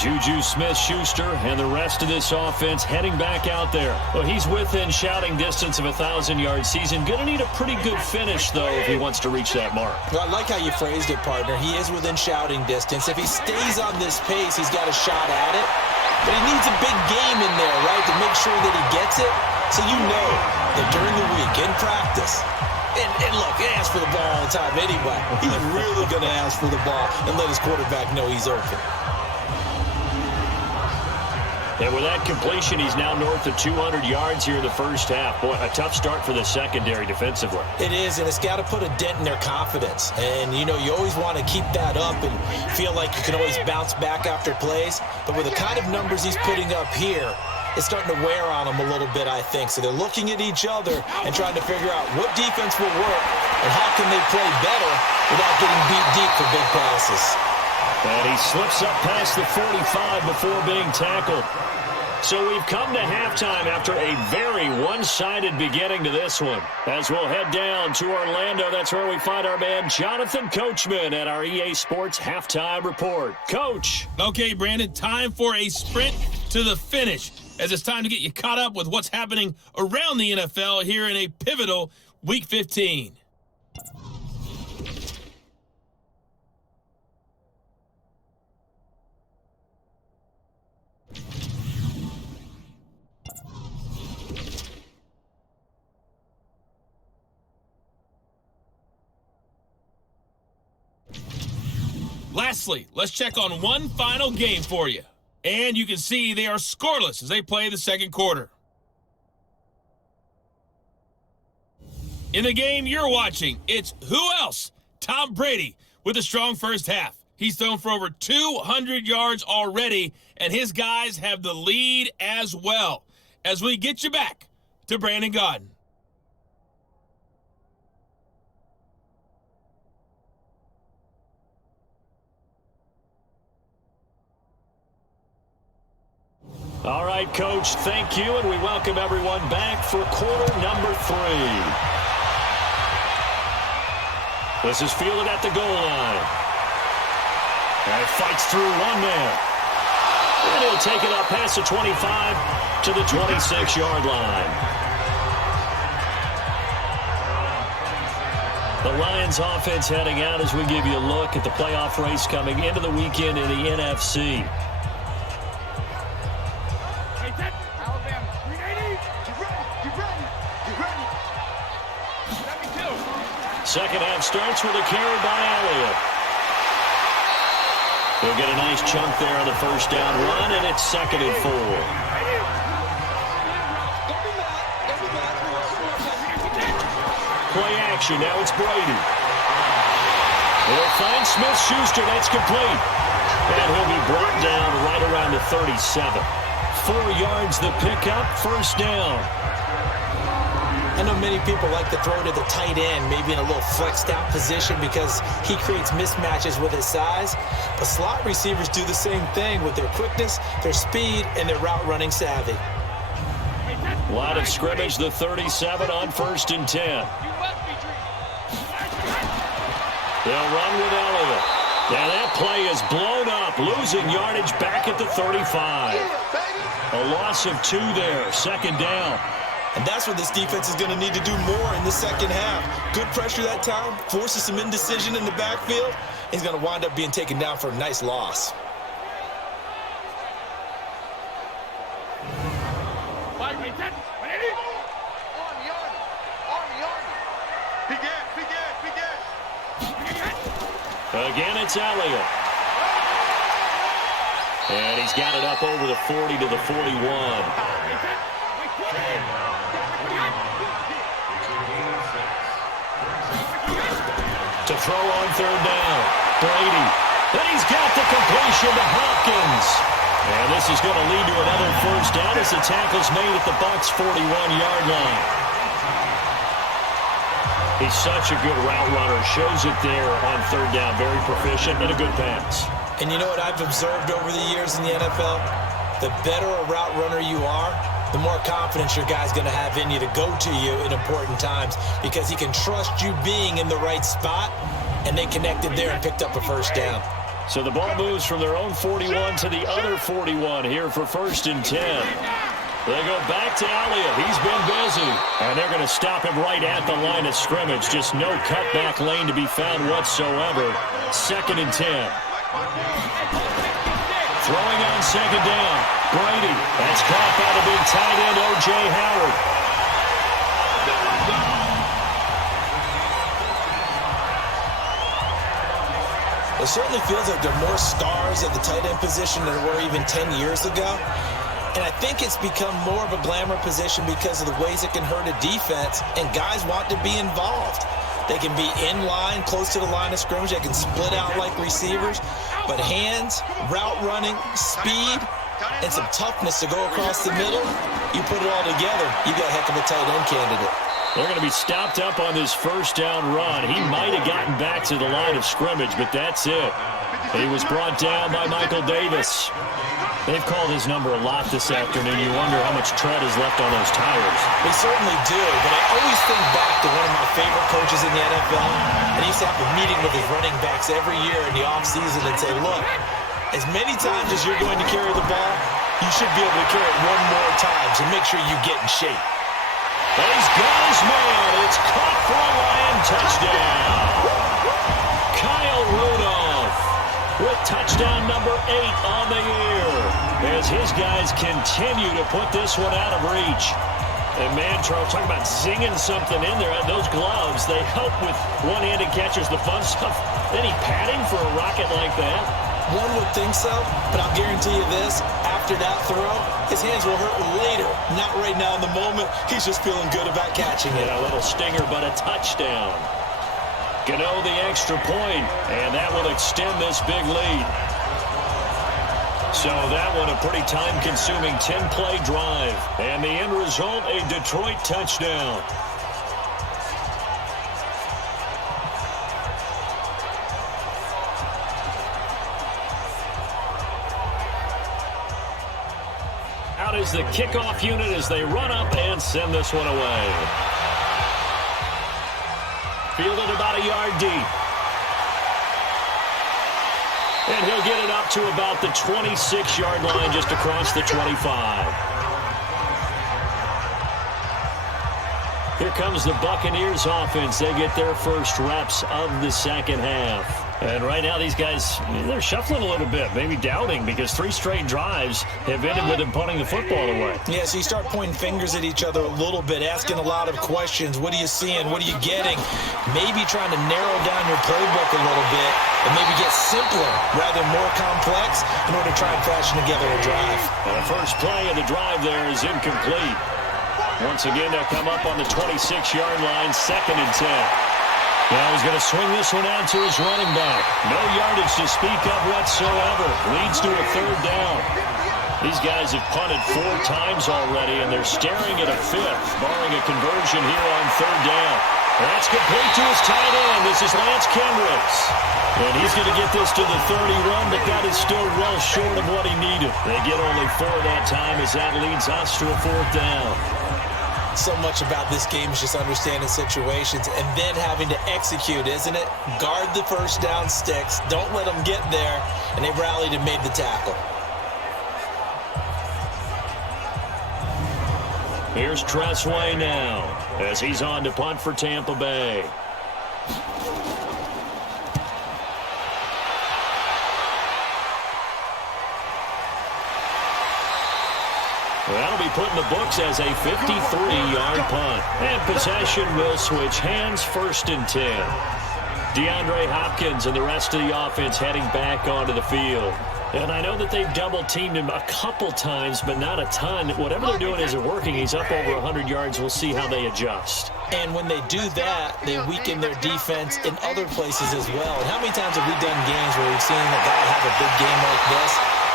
Juju Smith-Schuster and the rest of this offense heading back out there. Well, he's within shouting distance of a 1,000-yard season. Going to need a pretty good finish, though, if he wants to reach that mark. Well, I like how you phrased it, partner. He is within shouting distance. If he stays on this pace, he's got a shot at it. But he needs a big game in there, right, to make sure that he gets it. So you know that during the week, in practice, And look, he asks for the ball all the time anyway. He's really going to ask for the ball and let his quarterback know he's open. And with that completion, he's now north of 200 yards here in the first half. Boy, a tough start for the secondary defensively. It is, and it's got to put a dent in their confidence. And, you know, you always want to keep that up and feel like you can always bounce back after plays. But with the kind of numbers he's putting up here, it's starting to wear on them a little bit, I think. So they're looking at each other and trying to figure out what defense will work and how can they play better without getting beat deep for big passes. And he slips up past the 45 before being tackled. So we've come to halftime after a very one-sided beginning to this one. As we'll head down to Orlando, that's where we find our man Jonathan Coachman at our EA Sports Halftime Report. Coach. Okay, Brandon, time for a sprint to the finish, as it's time to get you caught up with what's happening around the NFL here in a pivotal Week 15. Lastly, let's check on one final game for you. And you can see they are scoreless as they play the second quarter. In the game you're watching, it's who else? Tom Brady with a strong first half. He's thrown for over 200 yards already, and his guys have the lead as well. As we get you back to Brandon Gaudin. All right, Coach, thank you, and we welcome everyone back for quarter number 3. This is fielded at the goal line. And fights through one man. And he'll take it up past the 25 to the 26-yard line. The Lions offense heading out as we give you a look at the playoff race coming into the weekend in the NFC. Second half starts with a carry by Elliott. He'll get a nice chunk there on the first down run, and it's 2nd and 4. Play action, now it's Brady. He'll find Smith-Schuster, that's complete. And he'll be brought down right around the 37. 4 yards the pickup, first down. I know many people like to throw to the tight end, maybe in a little flexed out position because he creates mismatches with his size. But slot receivers do the same thing with their quickness, their speed, and their route running savvy. Line of scrimmage, the 37 on 1st and 10. They'll run with Elliott. And that play is blown up, losing yardage back at the 35. A loss of 2 there, 2nd down. And that's what this defense is going to need to do more in the second half. Good pressure that time, forces some indecision in the backfield. He's going to wind up being taken down for a nice loss. Again, it's Elliott. And he's got it up over the 40 to the 41. To throw on 3rd down. Brady. And he's got the completion to Hopkins. And this is going to lead to another first down as the tackle's made at the Bucs' 41-yard line. He's such a good route runner. Shows it there on 3rd down. Very proficient and a good pass. And you know what I've observed over the years in the NFL? The better a route runner you are, the more confidence your guy's going to have in you to go to you in important times because he can trust you being in the right spot, and they connected there and picked up a first down. So the ball moves from their own 41 to the other 41 here for 1st and 10. They go back to Elliott. He's been busy. And they're going to stop him right at the line of scrimmage. Just no cutback lane to be found whatsoever. 2nd and 10. Throwing on 2nd down. Brady. That's caught by the big tight end, O.J. Howard. It certainly feels like there are more stars at the tight end position than there were even 10 years ago. And I think it's become more of a glamour position because of the ways it can hurt a defense, and guys want to be involved. They can be in line, close to the line of scrimmage. They can split out like receivers. But hands, route running, speed, and some toughness to go across the middle, you put it all together, you got a heck of a tight end candidate. They're going to be stopped up on this first down run. He might have gotten back to the line of scrimmage, but that's it. He was brought down by Michael Davis. They've called his number a lot this afternoon. You wonder how much tread is left on those tires. They certainly do, but I always think back to one of my favorite coaches in the NFL, and he used to have a meeting with his running backs every year in the offseason and say, look, as many times as you're going to carry the ball, you should be able to carry it one more time, so make sure you get in shape. But he's got his man. It's caught for a Lion touchdown. Kyle Rudolph with touchdown number 8 on the year as his guys continue to put this one out of reach. And man, Charles, talking about zinging something in there. Those gloves, they help with one-handed catches, the fun stuff. Any padding for a rocket like that? One would think so, but I'll guarantee you this, after that throw, his hands will hurt later. Not right now in the moment. He's just feeling good about catching it. Yeah, a little stinger, but a touchdown. Gano the extra point, and that will extend this big lead. So that one a pretty time-consuming 10-play drive. And the end result, a Detroit touchdown. Out is the kickoff unit as they run up and send this one away. Fielded about a yard deep. And he'll get it up to about the 26-yard line, just across the 25. Here comes the Buccaneers offense. They get their first reps of the second half. And right now these guys, they're shuffling a little bit, maybe doubting, because 3 straight drives have ended with them punting the football away. Yeah, so you start pointing fingers at each other a little bit, asking a lot of questions. What are you seeing? What are you getting? Maybe trying to narrow down your playbook a little bit and maybe get simpler rather than more complex in order to try and fashion together a drive. And the first play of the drive there is incomplete. Once again, they'll come up on the 26-yard line, 2nd and 10. Now he's going to swing this one out to his running back. No yardage to speak of whatsoever. Leads to a 3rd down. These guys have punted 4 times already, and they're staring at a 5th, barring a conversion here on 3rd down. That's complete to his tight end. This is Lance Kendricks. And he's going to get this to the 31, but that is still well short of what he needed. They get only 4 that time as that leads us to a 4th down. So much about this game is just understanding situations and then having to execute, isn't it? Guard the first down sticks. Don't let them get there. And they rallied and made the tackle. Here's Tressway now as he's on to punt for Tampa Bay. That'll be put in the books as a 53-yard punt. And possession will switch hands, 1st and 10. DeAndre Hopkins and the rest of the offense heading back onto the field. And I know that they've double-teamed him a couple times, but not a ton. Whatever they're doing isn't working. He's up over 100 yards. We'll see how they adjust. And when they do that, they weaken their defense in other places as well. And how many times have we done games where we've seen a guy have a big game like this?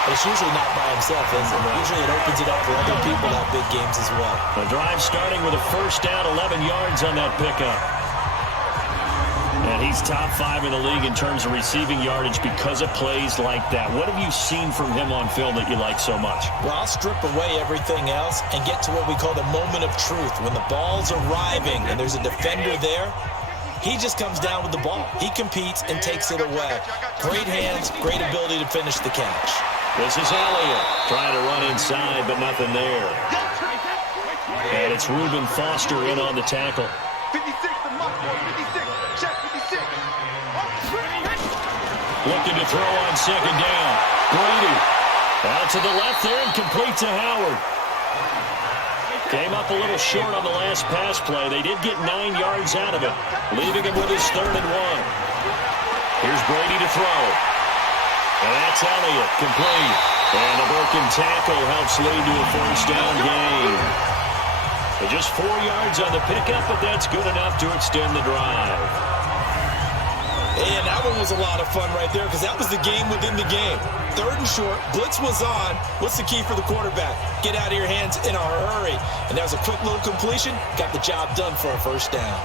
But it's usually not by himself, is it? Usually it opens it up for other people to have big games as well. The drive starting with a 1st down, 11 yards on that pickup. And he's top 5 in the league in terms of receiving yardage because of plays like that. What have you seen from him on film that you like so much? Well, I'll strip away everything else and get to what we call the moment of truth. When the ball's arriving and there's a defender there, he just comes down with the ball. He competes and takes it away. Great hands, great ability to finish the catch. This is Elliott trying to run inside, but nothing there. And it's Reuben Foster in on the tackle. 56 to Muck, 56. Check 56. Looking to throw on 2nd down. Brady out to the left there and complete to Howard. Came up a little short on the last pass play. They did get 9 yards out of it, leaving him with his 3rd and 1. Here's Brady to throw. And that's Elliott, complete. And a broken tackle helps lead to a first down gain. But just 4 yards on the pickup, but that's good enough to extend the drive. And that one was a lot of fun right there because that was the game within the game. 3rd and short, blitz was on. What's the key for the quarterback? Get out of your hands in a hurry. And that was a quick little completion. Got the job done for a first down.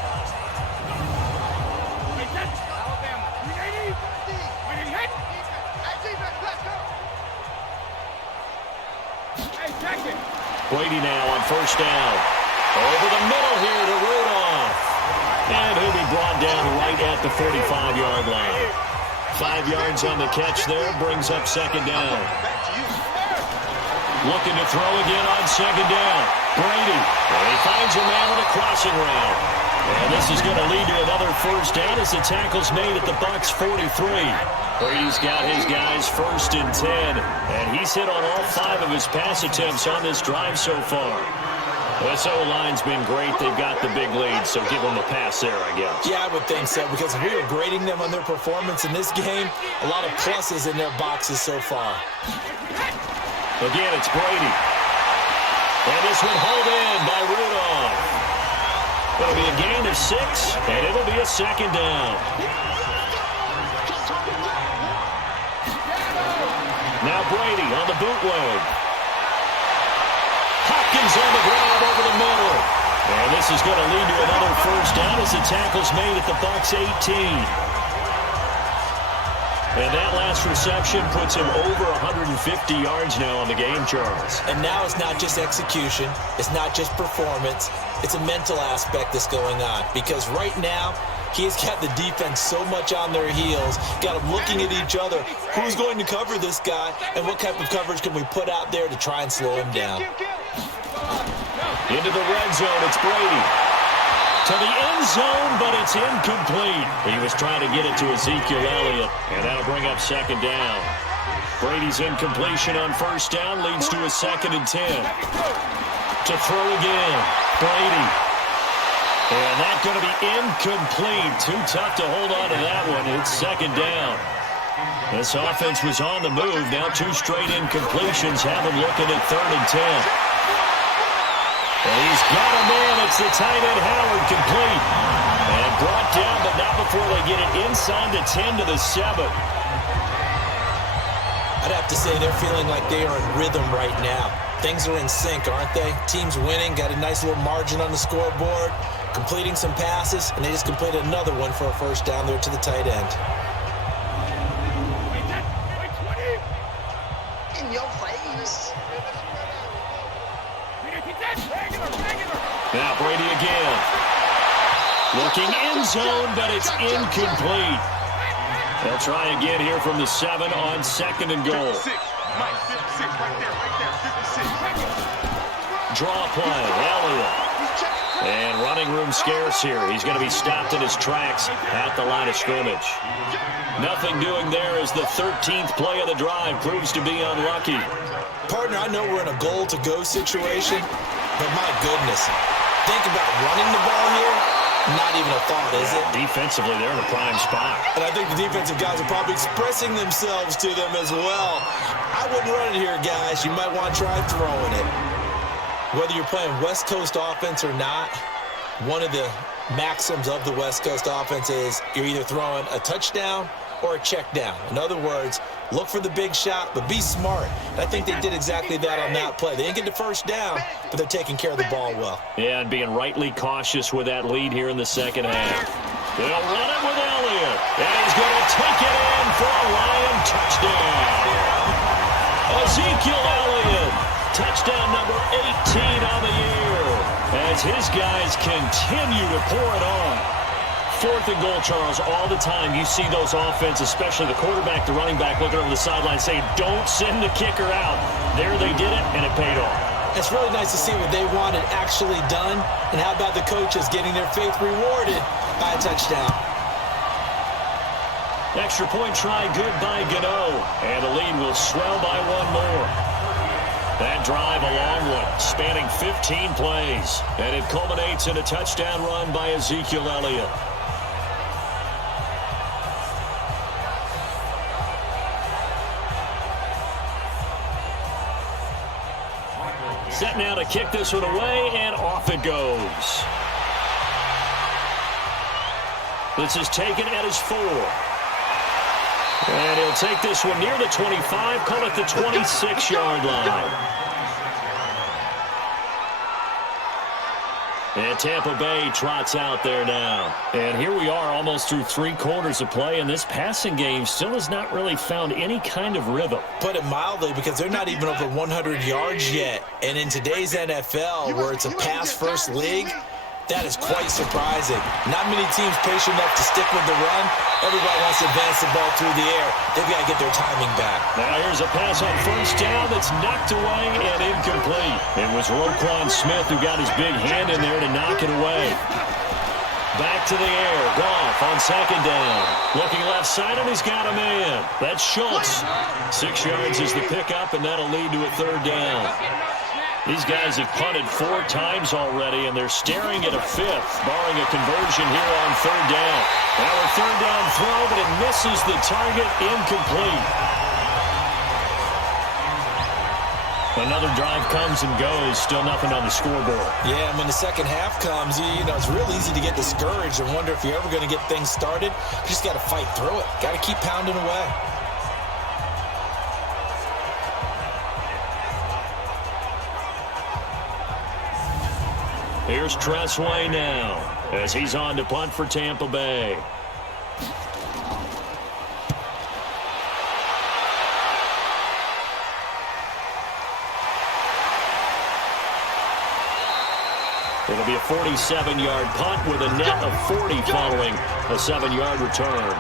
Brady now on first down. Over the middle here to Rudolph. And he'll be brought down right at the 45-yard line. 5 yards on the catch there, brings up second down. Looking to throw again on second down. Brady, and he finds a man with a crossing route. And this is going to lead to another first down as the tackle's made at the Bucs 43. Brady's got his guys 1st and 10, and he's hit on all 5 of his pass attempts on this drive so far. This O-line's been great. They've got the big lead, so give them a pass there, I guess. Yeah, I would think so, because if we were grading them on their performance in this game, a lot of pluses in their boxes so far. Again, it's Brady. And this one hauled in by Rudolph. It'll be a gain of 6, and it'll be a second down. Now Brady on the bootleg. Hopkins on the grab over the middle. And this is going to lead to another first down as the tackle's made at the Bucs 18. And that last reception puts him over 150 yards now on the game, Charles. And now it's not just execution. It's not just performance. It's a mental aspect that's going on. Because right now, he's got the defense so much on their heels, got them looking at each other. Who's going to cover this guy, and what type of coverage can we put out there to try and slow him down? Into the red zone, it's Brady. To the end zone, but it's incomplete. He was trying to get it to Ezekiel Elliott, and that'll bring up second down. Brady's incompletion on first down leads to a 2nd and 10. To throw again, Brady. And that's going to be incomplete. Too tough to hold on to that one. It's second down. This offense was on the move. Now 2 straight incompletions have them looking at 3rd and 10. And he's got him in. It's the tight end Howard, complete. And brought down, but not before they get it inside the 10 to the 7. I'd have to say they're feeling like they are in rhythm right now. Things are in sync, aren't they? Team's winning, got a nice little margin on the scoreboard, completing some passes, and they just completed another one for a first down there to the tight end. In your face. Now Brady again. Looking end zone, but it's incomplete. They'll try again here from the 7 on 2nd and goal. 56. Mike, 56, right there, 56. Draw play, Elliott. And running room scarce here. He's going to be stopped in his tracks at the line of scrimmage. Nothing doing there as the 13th play of the drive proves to be unlucky. Partner, I know we're in a goal-to-go situation, but my goodness, think about running the ball here. Not even a thought, is it? Defensively, they're in a prime spot. And I think the defensive guys are probably expressing themselves to them as well. I wouldn't run it here, guys. You might want to try throwing it. Whether you're playing West Coast offense or not, one of the maxims of the West Coast offense is you're either throwing a touchdown or a check down. In other words, look for the big shot, but be smart. And I think they did exactly that on that play. They didn't get the first down, but they're taking care of the ball well. Yeah, and being rightly cautious with that lead here in the second half. They'll run it with Elliott, and he's going to take it in for a Lion touchdown. Ezekiel Elliott, touchdown number 18 on the year, as his guys continue to pour it on. 4th and goal, Charles, all the time you see those offenses, especially the quarterback, the running back, looking over the sideline saying, don't send the kicker out. There they did it, and it paid off. It's really nice to see what they wanted actually done, and how about the coaches getting their faith rewarded by a touchdown. Extra point try good by Gano, and the lead will swell by 1 more. That drive, a long one, spanning 15 plays, and it culminates in a touchdown run by Ezekiel Elliott. Set now to kick this one away, and off it goes. This is taken at his 4. And he'll take this one near the 25, call it the 26-yard line. And Tampa Bay trots out there now. And here we are almost through 3 quarters of play, and this passing game still has not really found any kind of rhythm. Put it mildly, because they're not even over 100 yards yet. And in today's NFL, where it's a pass-first league, that is quite surprising. Not many teams patient enough to stick with the run. Everybody wants to advance the ball through the air. They've got to get their timing back. Now here's a pass on first down that's knocked away and incomplete. It was Roquan Smith who got his big hand in there to knock it away. Back to the air. Goff on second down. Looking left side, and he's got a man. That's Schultz. 6 yards is the pickup, and that'll lead to a third down. These guys have punted 4 times already, and they're staring at a 5th, barring a conversion here on third down. Now a third down throw, but it misses the target, incomplete. Another drive comes and goes, still nothing on the scoreboard. Yeah, and when the second half comes, you know, it's real easy to get discouraged and wonder if you're ever going to get things started. You just got to fight through it. Got to keep pounding away. Here's Tressway now as he's on to punt for Tampa Bay. It'll be a 47-yard punt with a net of 40 following a 7-yard return.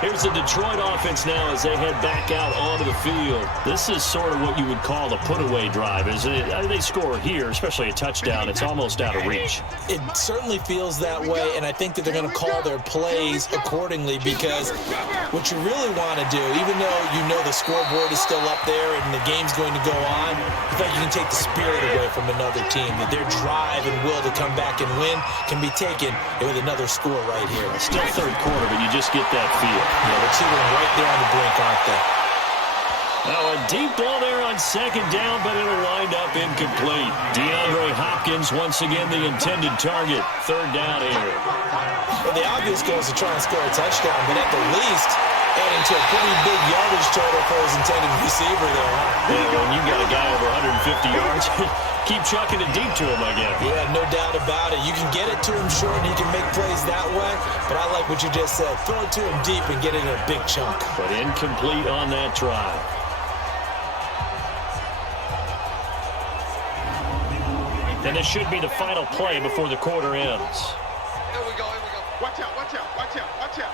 Here's the Detroit offense now as they head back out onto the field. This is sort of what you would call the put-away drive, isn't it? They score here, especially a touchdown. It's almost out of reach. It certainly feels that way, and I think that they're going to call their plays accordingly, because what you really want to do, even though you know the scoreboard is still up there and the game's going to go on, I think you can take the spirit away from another team, that their drive and will to come back and win can be taken with another score right here. It's still third quarter, but you just get that feel. Yeah, they're teetering right there on the brink, aren't they? Now a deep ball there on second down, but it'll wind up incomplete. DeAndre Hopkins once again the intended target. Third down here. Well, the obvious goal is to try and score a touchdown, but at the least, adding to a pretty big yardage total for his intended receiver there, huh? Yeah, when you got a guy over 150 yards, keep chucking it deep to him, I guess. Yeah, no doubt about it. You can get it to him short, and he can make plays that way, but I like what you just said. Throw it to him deep and get it in a big chunk. But incomplete on that try. And this should be the final play before the quarter ends. Here we go, here we go. Watch out, watch out, watch out, watch out.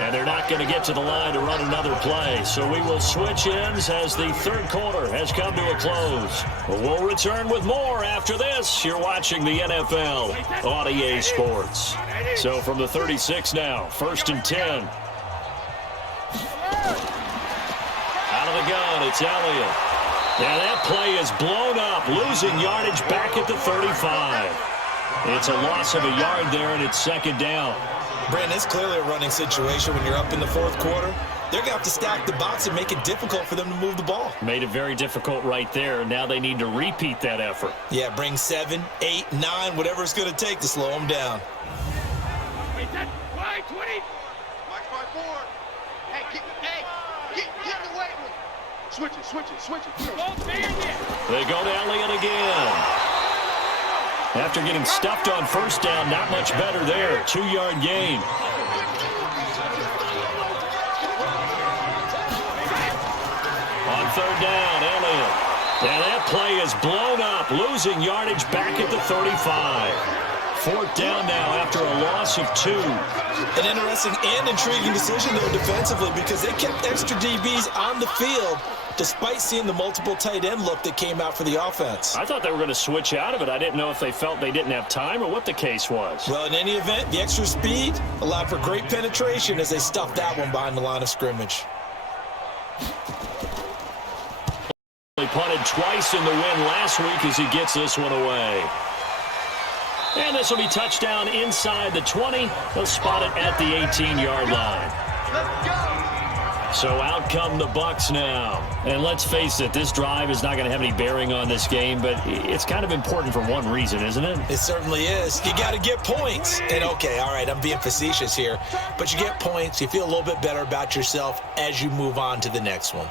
And they're not going to get to the line to run another play. So we will switch ends as the third quarter has come to a close. We'll return with more after this. You're watching the NFL on EA Sports. So from the 36 now, 1st and 10. Out of the gun, it's Elliott. Yeah, that play is blown up, losing yardage back at the 35. It's a loss of a yard there, and it's second down. Brandon, it's clearly a running situation when you're up in the fourth quarter. They're going to have to stack the box and make it difficult for them to move the ball. Made it very difficult right there. Now they need to repeat that effort. Yeah, bring 7, 8, 9, whatever it's going to take to slow them down. Wait, that, wide 20. Watch my board. Hey, get the weight room. Switch it, switch it, switch it. They go to Elliott again. After getting stuffed on first down, not much better there. 2-yard gain. On third down, Elliott. And that play is blown up, losing yardage back at the 35. Fourth down now after a loss of 2. An interesting and intriguing decision there defensively, because they kept extra DBs on the field despite seeing the multiple tight end look that came out for the offense. I thought they were going to switch out of it. I didn't know if they felt they didn't have time or what the case was. Well, in any event, the extra speed allowed for great penetration as they stuffed that one behind the line of scrimmage. He punted twice in the win last week as he gets this one away. And this will be touchdown inside the 20. They'll spot it at the 18-yard line. Let's go. So out come the Bucs now. And let's face it, this drive is not going to have any bearing on this game, but it's kind of important for one reason, isn't it? It certainly is. You got to get points. And, okay, all right, I'm being facetious here, but you get points. You feel a little bit better about yourself as you move on to the next one.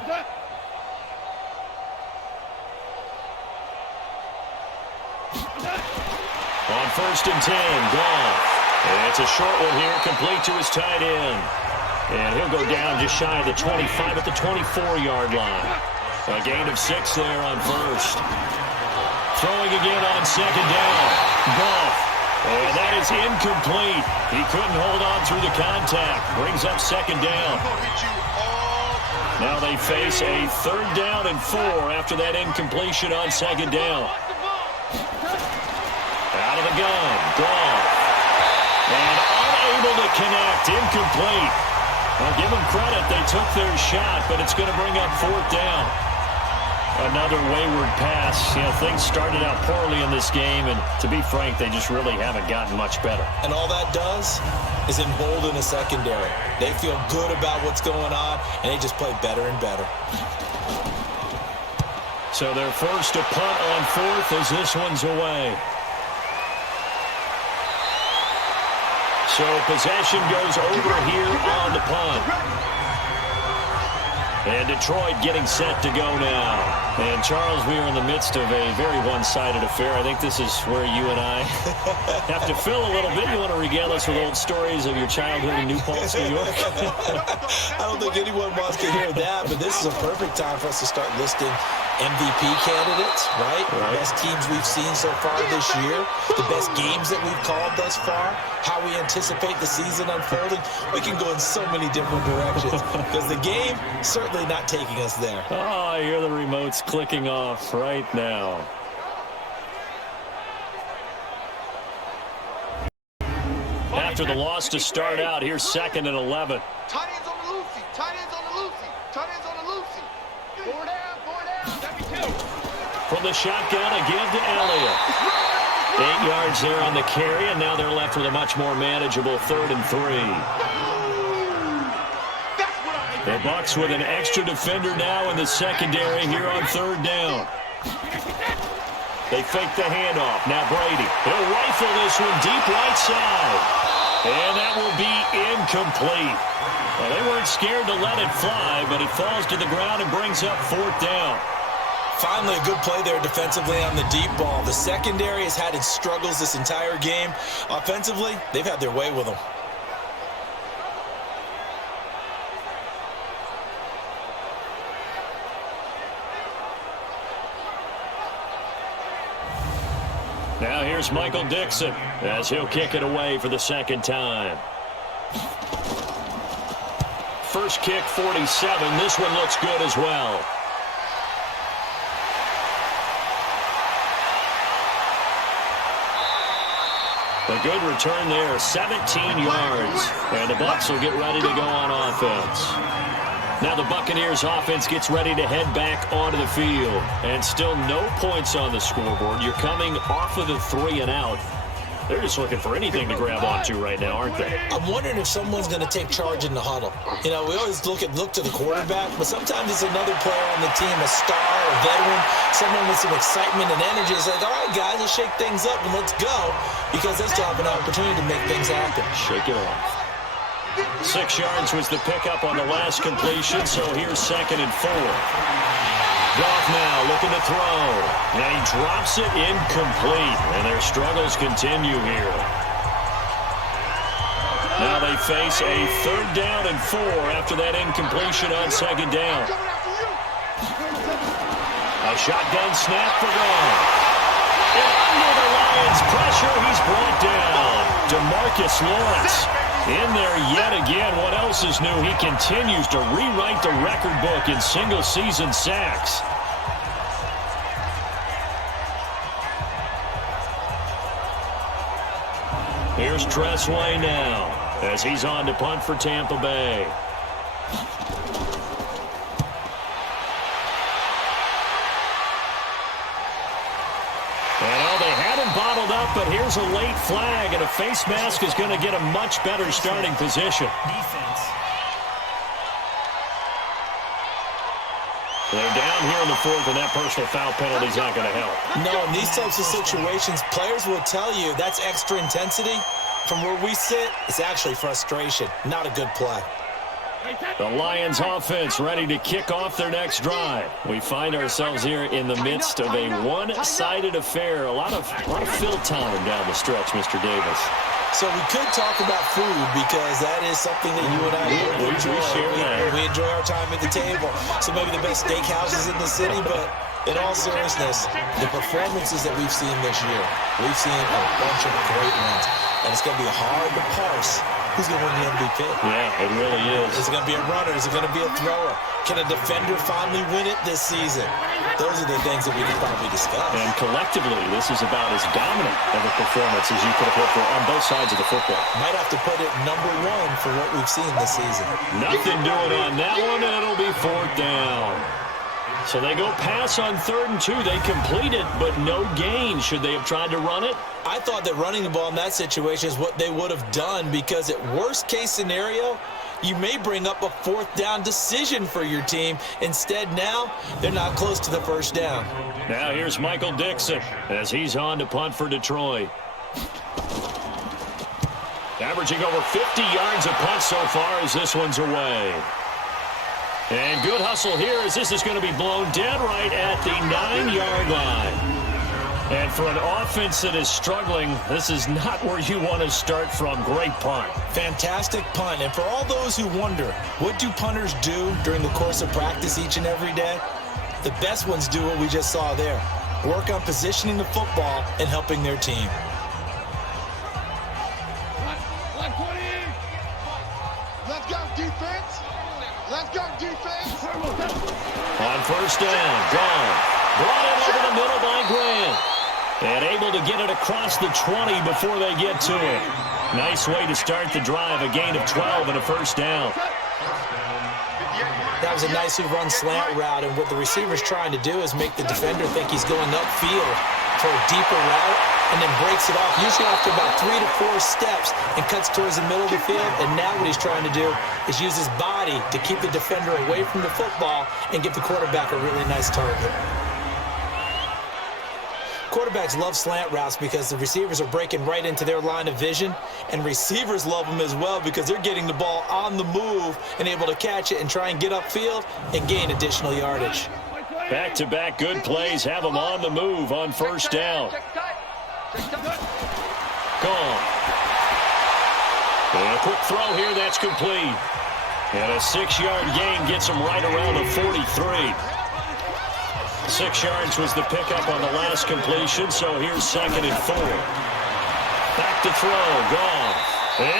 On 1st and 10, Goff. And it's a short one here, complete to his tight end. And he'll go down just shy of the 25 at the 24-yard line. A gain of 6 there on 1st. Throwing again on 2nd down. Goff. And that is incomplete. He couldn't hold on through the contact. Brings up 2nd down. Now they face a 3rd down and 4 after that incompletion on 2nd down. Out of the gun. Goff. And unable to connect. Incomplete. Well, give them credit. They took their shot, but it's going to bring up 4th down. Another wayward pass. You know, things started out poorly in this game, and to be frank, they just really haven't gotten much better. And all that does is embolden a secondary. They feel good about what's going on, and they just play better and better. So they're forced to punt on 4th as this one's away. So possession goes over here on the punt. And Detroit getting set to go now. And, Charles, we are in the midst of a very one-sided affair. I think this is where you and I have to fill a little bit. You want to regale us with old stories of your childhood in New Paltz, New York? I don't think anyone wants to hear that, but this is a perfect time for us to start listing MVP candidates, right? The best teams we've seen so far this year, the best games that we've called thus far, how we anticipate the season unfolding. We can go in so many different directions because the game certainly not taking us there. Oh, I hear the remotes clicking off right now. After the loss to start out, here's 2nd and 11. Tight ends on the Lucy. Tight ends on the Lucy. Tight ends on the Lucy. 4 down. 4 down. From the shotgun again to Elliott. 8 yards there on the carry, and now they're left with a much more manageable 3rd and 3. The Bucs with an extra defender now in the secondary here on 3rd down. They fake the handoff. Now Brady. He'll rifle this one deep right side. And that will be incomplete. Well, they weren't scared to let it fly, but it falls to the ground and brings up 4th down. Finally, a good play there defensively on the deep ball. The secondary has had its struggles this entire game. Offensively, they've had their way with them. Now here's Michael Dixon as he'll kick it away for the 2nd time. First kick, 47. This one looks good as well. A good return there, 17 yards. And the Bucs will get ready to go on offense. Now the Buccaneers offense gets ready to head back onto the field. And still no points on the scoreboard. You're coming off of the 3 and out. They're just looking for anything to grab onto right now, aren't they? I'm wondering if someone's going to take charge in the huddle. You know, we always look to the quarterback, but sometimes it's another player on the team, a star, a veteran, someone with some excitement and energy. It's like, all right, guys, let's shake things up and let's go, because they still have an opportunity to make things happen. Shake it off. 6 yards was the pickup on the last completion, so here's 2nd and 4. Goff now looking to throw. Now he drops it incomplete, and their struggles continue here. Now they face a 3rd down and 4 after that incompletion on 2nd down. A shotgun snap for Goff. And under the Lions' pressure, he's brought down. DeMarcus Lawrence in there yet again. What else is new? He continues to rewrite the record book in single-season sacks. Here's Tressway now as he's on to punt for Tampa Bay. Well, they had him bottled up, but here's a late flag, and a face mask is going to get a much better starting position. Defense. They're down here in the fourth, and that personal foul penalty is not going to help. No, in these types of situations, players will tell you that's extra intensity. From where we sit, it's actually frustration. Not a good play. The Lions offense ready to kick off their next drive. We find ourselves here in the midst of a one-sided affair. A lot of fill time down the stretch, Mr. Davis. So we could talk about food because that is something that you and I enjoy. We share that. We enjoy our time at the table. So maybe the best steakhouses in the city, but in all seriousness, the performances that we've seen this year, we've seen a bunch of great ones. And it's going to be hard to parse who's going to win the MVP. Yeah, it really is. Is it going to be a runner? Is it going to be a thrower? Can a defender finally win it this season? Those are the things that we could probably discuss. And collectively, this is about as dominant of a performance as you could have hoped for on both sides of the football. Might have to put it number one for what we've seen this season. Nothing doing on that one, and it'll be fourth down. So they go pass on 3rd and 2. They complete it, but no gain. Should they have tried to run it? I thought that running the ball in that situation is what they would have done because at worst case scenario, you may bring up a 4th down decision for your team. Instead, now they're not close to the first down. Now here's Michael Dixon as he's on to punt for Detroit. Averaging over 50 yards a punt so far as this one's away. And good hustle here as this is going to be blown dead right at the 9-yard line. And for an offense that is struggling, this is not where you want to start from. Great punt. Fantastic punt. And for all those who wonder, what do punters do during the course of practice each and every day? The best ones do what we just saw there. Work on positioning the football and helping their team. Let's go, defense. Let's go, defense. On first down, gone. Brought in over the middle by Grant. And able to get it across the 20 before they get to it. Nice way to start the drive. A gain of 12 and a first down. That was a nicely run slant route, and what the receiver's trying to do is make the defender think he's going upfield for a deeper route, and then breaks it off, usually after about 3 to 4 steps, and cuts towards the middle of the field. And now what he's trying to do is use his body to keep the defender away from the football and give the quarterback a really nice target. Quarterbacks love slant routes because the receivers are breaking right into their line of vision, and receivers love them as well because they're getting the ball on the move and able to catch it and try and get upfield and gain additional yardage. Back-to-back good plays have them on the move on first down. Gone. And a quick throw here, that's complete. And a 6-yard gain gets them right around the 43. 6 yards was the pickup on the last completion, so here's 2nd and 4. Back to throw, Goff.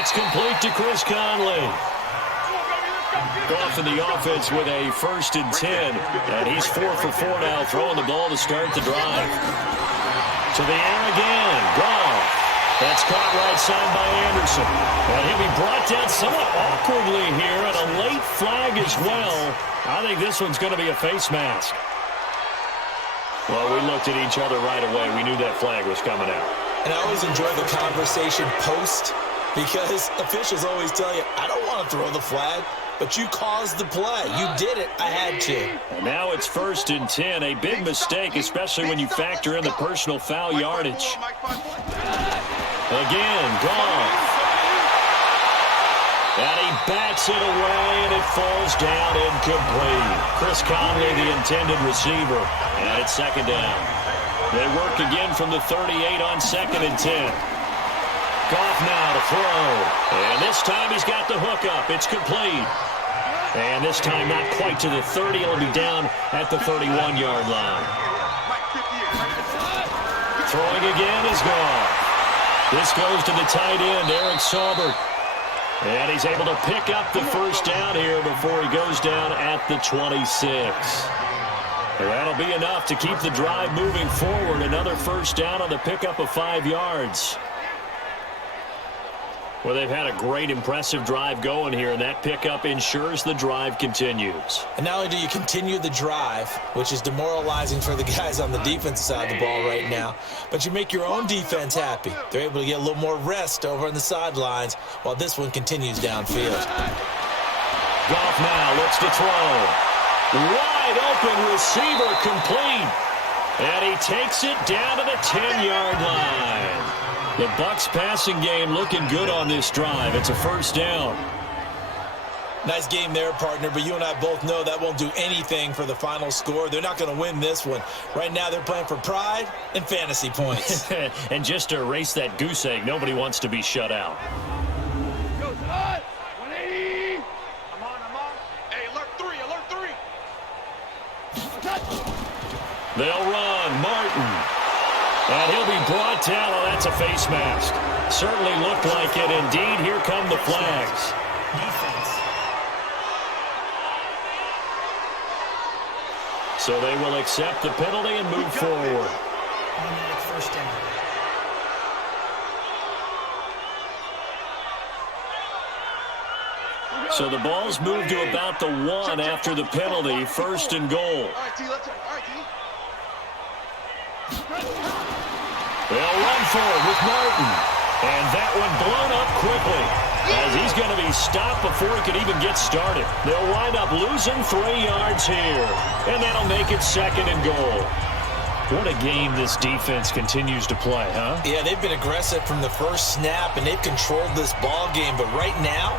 It's complete to Chris Conley. Goff in the offense with a 1st and 10, and he's 4 for 4 now, throwing the ball to start the drive. To the air again, Goff. That's caught right side by Anderson. And he'll be brought down somewhat awkwardly here, and a late flag as well. I think this one's going to be a face mask. Well, we looked at each other right away. We knew that flag was coming out. And I always enjoy the conversation post because officials always tell you, I don't want to throw the flag, but you caused the play. You did it. I had to. And now it's 1st and 10. A big mistake, especially when you factor in the personal foul yardage. Again, Goff. And he bats it away, and it falls down incomplete. Chris Conley, the intended receiver. And it's 2nd down. They work again from the 38 on 2nd and 10. Goff now to throw. And this time he's got the hook up. It's complete. And this time not quite to the 30. It'll be down at the 31-yard line. Throwing again is Goff. This goes to the tight end, Eric Saubert. And he's able to pick up the first down here before he goes down at the 26. And that'll be enough to keep the drive moving forward. Another first down on the pickup of 5 yards. Well, they've had a great, impressive drive going here, and that pickup ensures the drive continues. And not only do you continue the drive, which is demoralizing for the guys on the defensive side of the ball right now, but you make your own defense happy. They're able to get a little more rest over on the sidelines while this one continues downfield. Goff now looks to throw. Wide wide open receiver complete. And he takes it down to the 10-yard line. The Bucs passing game looking good on this drive. It's a first down. Nice game there, partner, but you and I both know that won't do anything for the final score. They're not going to win this one. Right now they're playing for pride and fantasy points. And just to erase that goose egg, nobody wants to be shut out. Goes on. 180. I'm on. Hey, alert 3. They'll run. Martin. And he'll be brought down. Oh, that's a face mask. Certainly looked like it. Indeed, here come the flags. So they will accept the penalty and move forward. First down. So the ball's moved to about the 1 after the penalty. First and goal. All right, T, let's check. All right, T. They'll run for it with Martin. And that one blown up quickly, as he's going to be stopped before he could even get started. They'll wind up losing 3 yards here, and that'll make it second and goal. What a game this defense continues to play, huh? Yeah, they've been aggressive from the first snap, and they've controlled this ball game. But right now,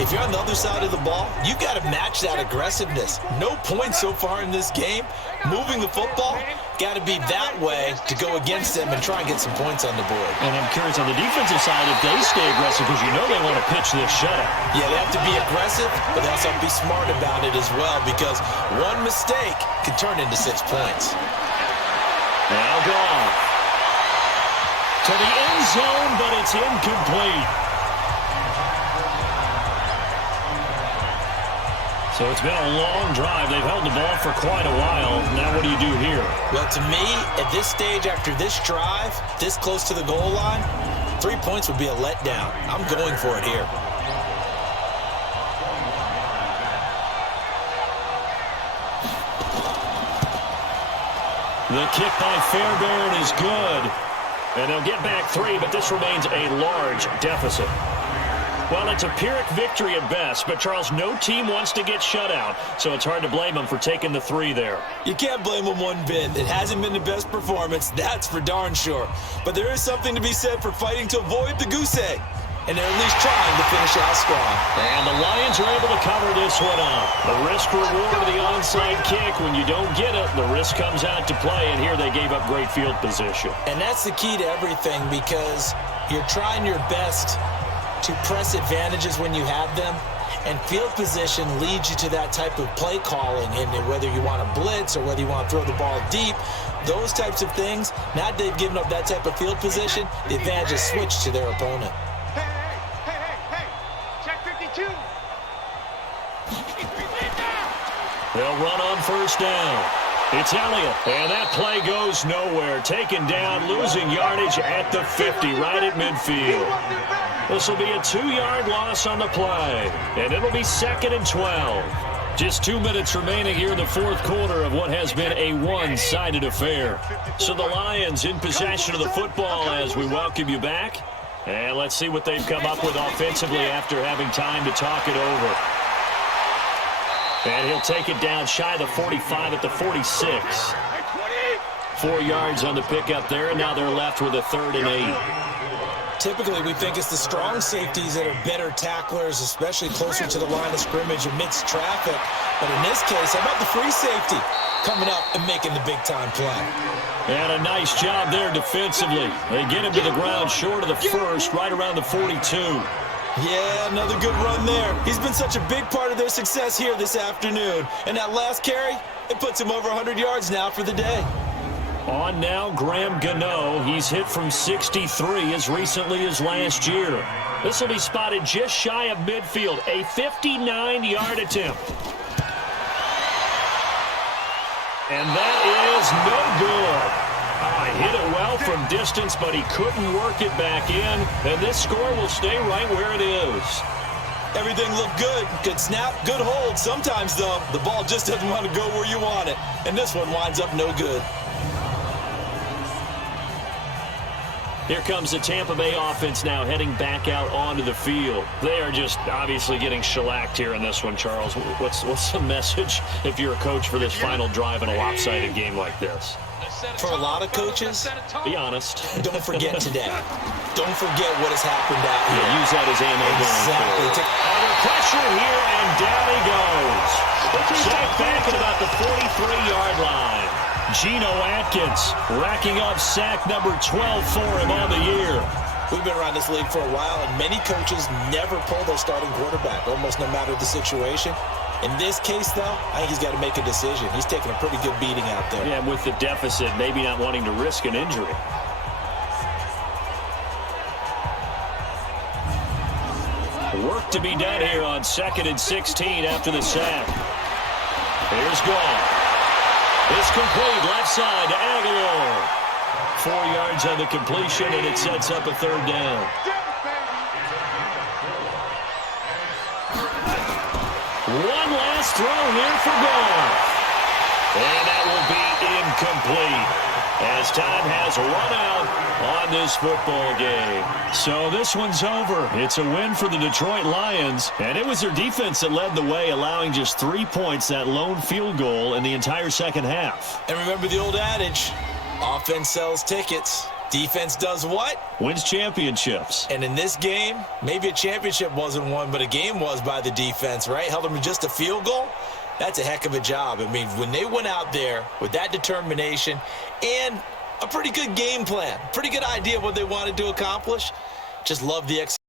if you're on the other side of the ball, you've got to match that aggressiveness. No points so far in this game. Moving the football, got to be that way to go against them and try and get some points on the board. And I'm curious on the defensive side if they stay aggressive, because you know they want to pitch this shutout. Yeah, they have to be aggressive, but they also have to be smart about it as well, because one mistake could turn into 6 points. Now gone to the end zone, but it's incomplete. So it's been a long drive. They've held the ball for quite a while. Now what do you do here? Well, to me, at this stage, after this drive, this close to the goal line, 3 points would be a letdown. I'm going for it here. The kick by Fairbairn is good. And they'll get back 3, but this remains a large deficit. Well, it's a Pyrrhic victory at best, but, Charles, no team wants to get shut out, so it's hard to blame them for taking the 3 there. You can't blame them one bit. It hasn't been the best performance, that's for darn sure. But there is something to be said for fighting to avoid the goose egg, and they're at least trying to finish out strong. And the Lions are able to cover this one up. The risk-reward of the onside kick, when you don't get it, the risk comes out to play, and here they gave up great field position. And that's the key to everything, because you're trying your best to press advantages when you have them, and field position leads you to that type of play calling, and whether you want to blitz or whether you want to throw the ball deep, those types of things. Now they've given up that type of field position, the advantage is switched to their opponent. Hey. Check 52. They'll run on first down. It's Elliott, and that play goes nowhere. Taken down, losing yardage at the 50, right at midfield. This will be a 2-yard loss on the play, and it'll be second and 12. Just 2 minutes remaining here in the fourth quarter of what has been a one-sided affair. So the Lions in possession of the football as we welcome you back. And let's see what they've come up with offensively after having time to talk it over. And he'll take it down shy of the 45 at the 46. 4 yards on the pickup there, and now they're left with a 3rd and 8. Typically, we think it's the strong safeties that are better tacklers, especially closer to the line of scrimmage amidst traffic. But in this case, how about the free safety coming up and making the big-time play? And a nice job there defensively. They get him to the ground short of the first, right around the 42. Yeah, another good run there. He's been such a big part of their success here this afternoon. And that last carry, it puts him over 100 yards now for the day. On now, Graham Gano. He's hit from 63 as recently as last year. This will be spotted just shy of midfield. A 59-yard attempt. And that is no good. Hit it well from distance, but he couldn't work it back in. And this score will stay right where it is. Everything looked good. Good snap, good hold. Sometimes, though, the ball just doesn't want to go where you want it. And this one winds up no good. Here comes the Tampa Bay offense now heading back out onto the field. They are just obviously getting shellacked here in this one, Charles. What's the message if you're a coach for this final drive in a lopsided game like this? For a lot of coaches, be honest. Don't forget today. Don't forget what has happened out here. Yeah, use that as ammo. Exactly. Under pressure here, and down he goes. Sacked back at about the 43-yard line. Geno Atkins racking up sack number 12 for him on the year. We've been around this league for a while, and many coaches never pull their starting quarterback, almost no matter the situation. In this case, though, I think he's got to make a decision. He's taking a pretty good beating out there. Yeah, with the deficit, maybe not wanting to risk an injury. Work to be done here on 2nd and 16 after the sack. Here's Gall. It's complete left side to Aguilar. 4 yards on the completion, and it sets up a 3rd down. One last throw here for Goff. And that will be incomplete as time has run out on this football game. So this one's over. It's a win for the Detroit Lions, and it was their defense that led the way, allowing just 3 points, that lone field goal in the entire second half. And remember the old adage, offense sells tickets. Defense does what? Wins championships. And in this game, maybe a championship wasn't won, but a game was by the defense, right? Held them to just a field goal. That's a heck of a job. I mean, when they went out there with that determination and a pretty good game plan, pretty good idea of what they wanted to accomplish, just love the execution.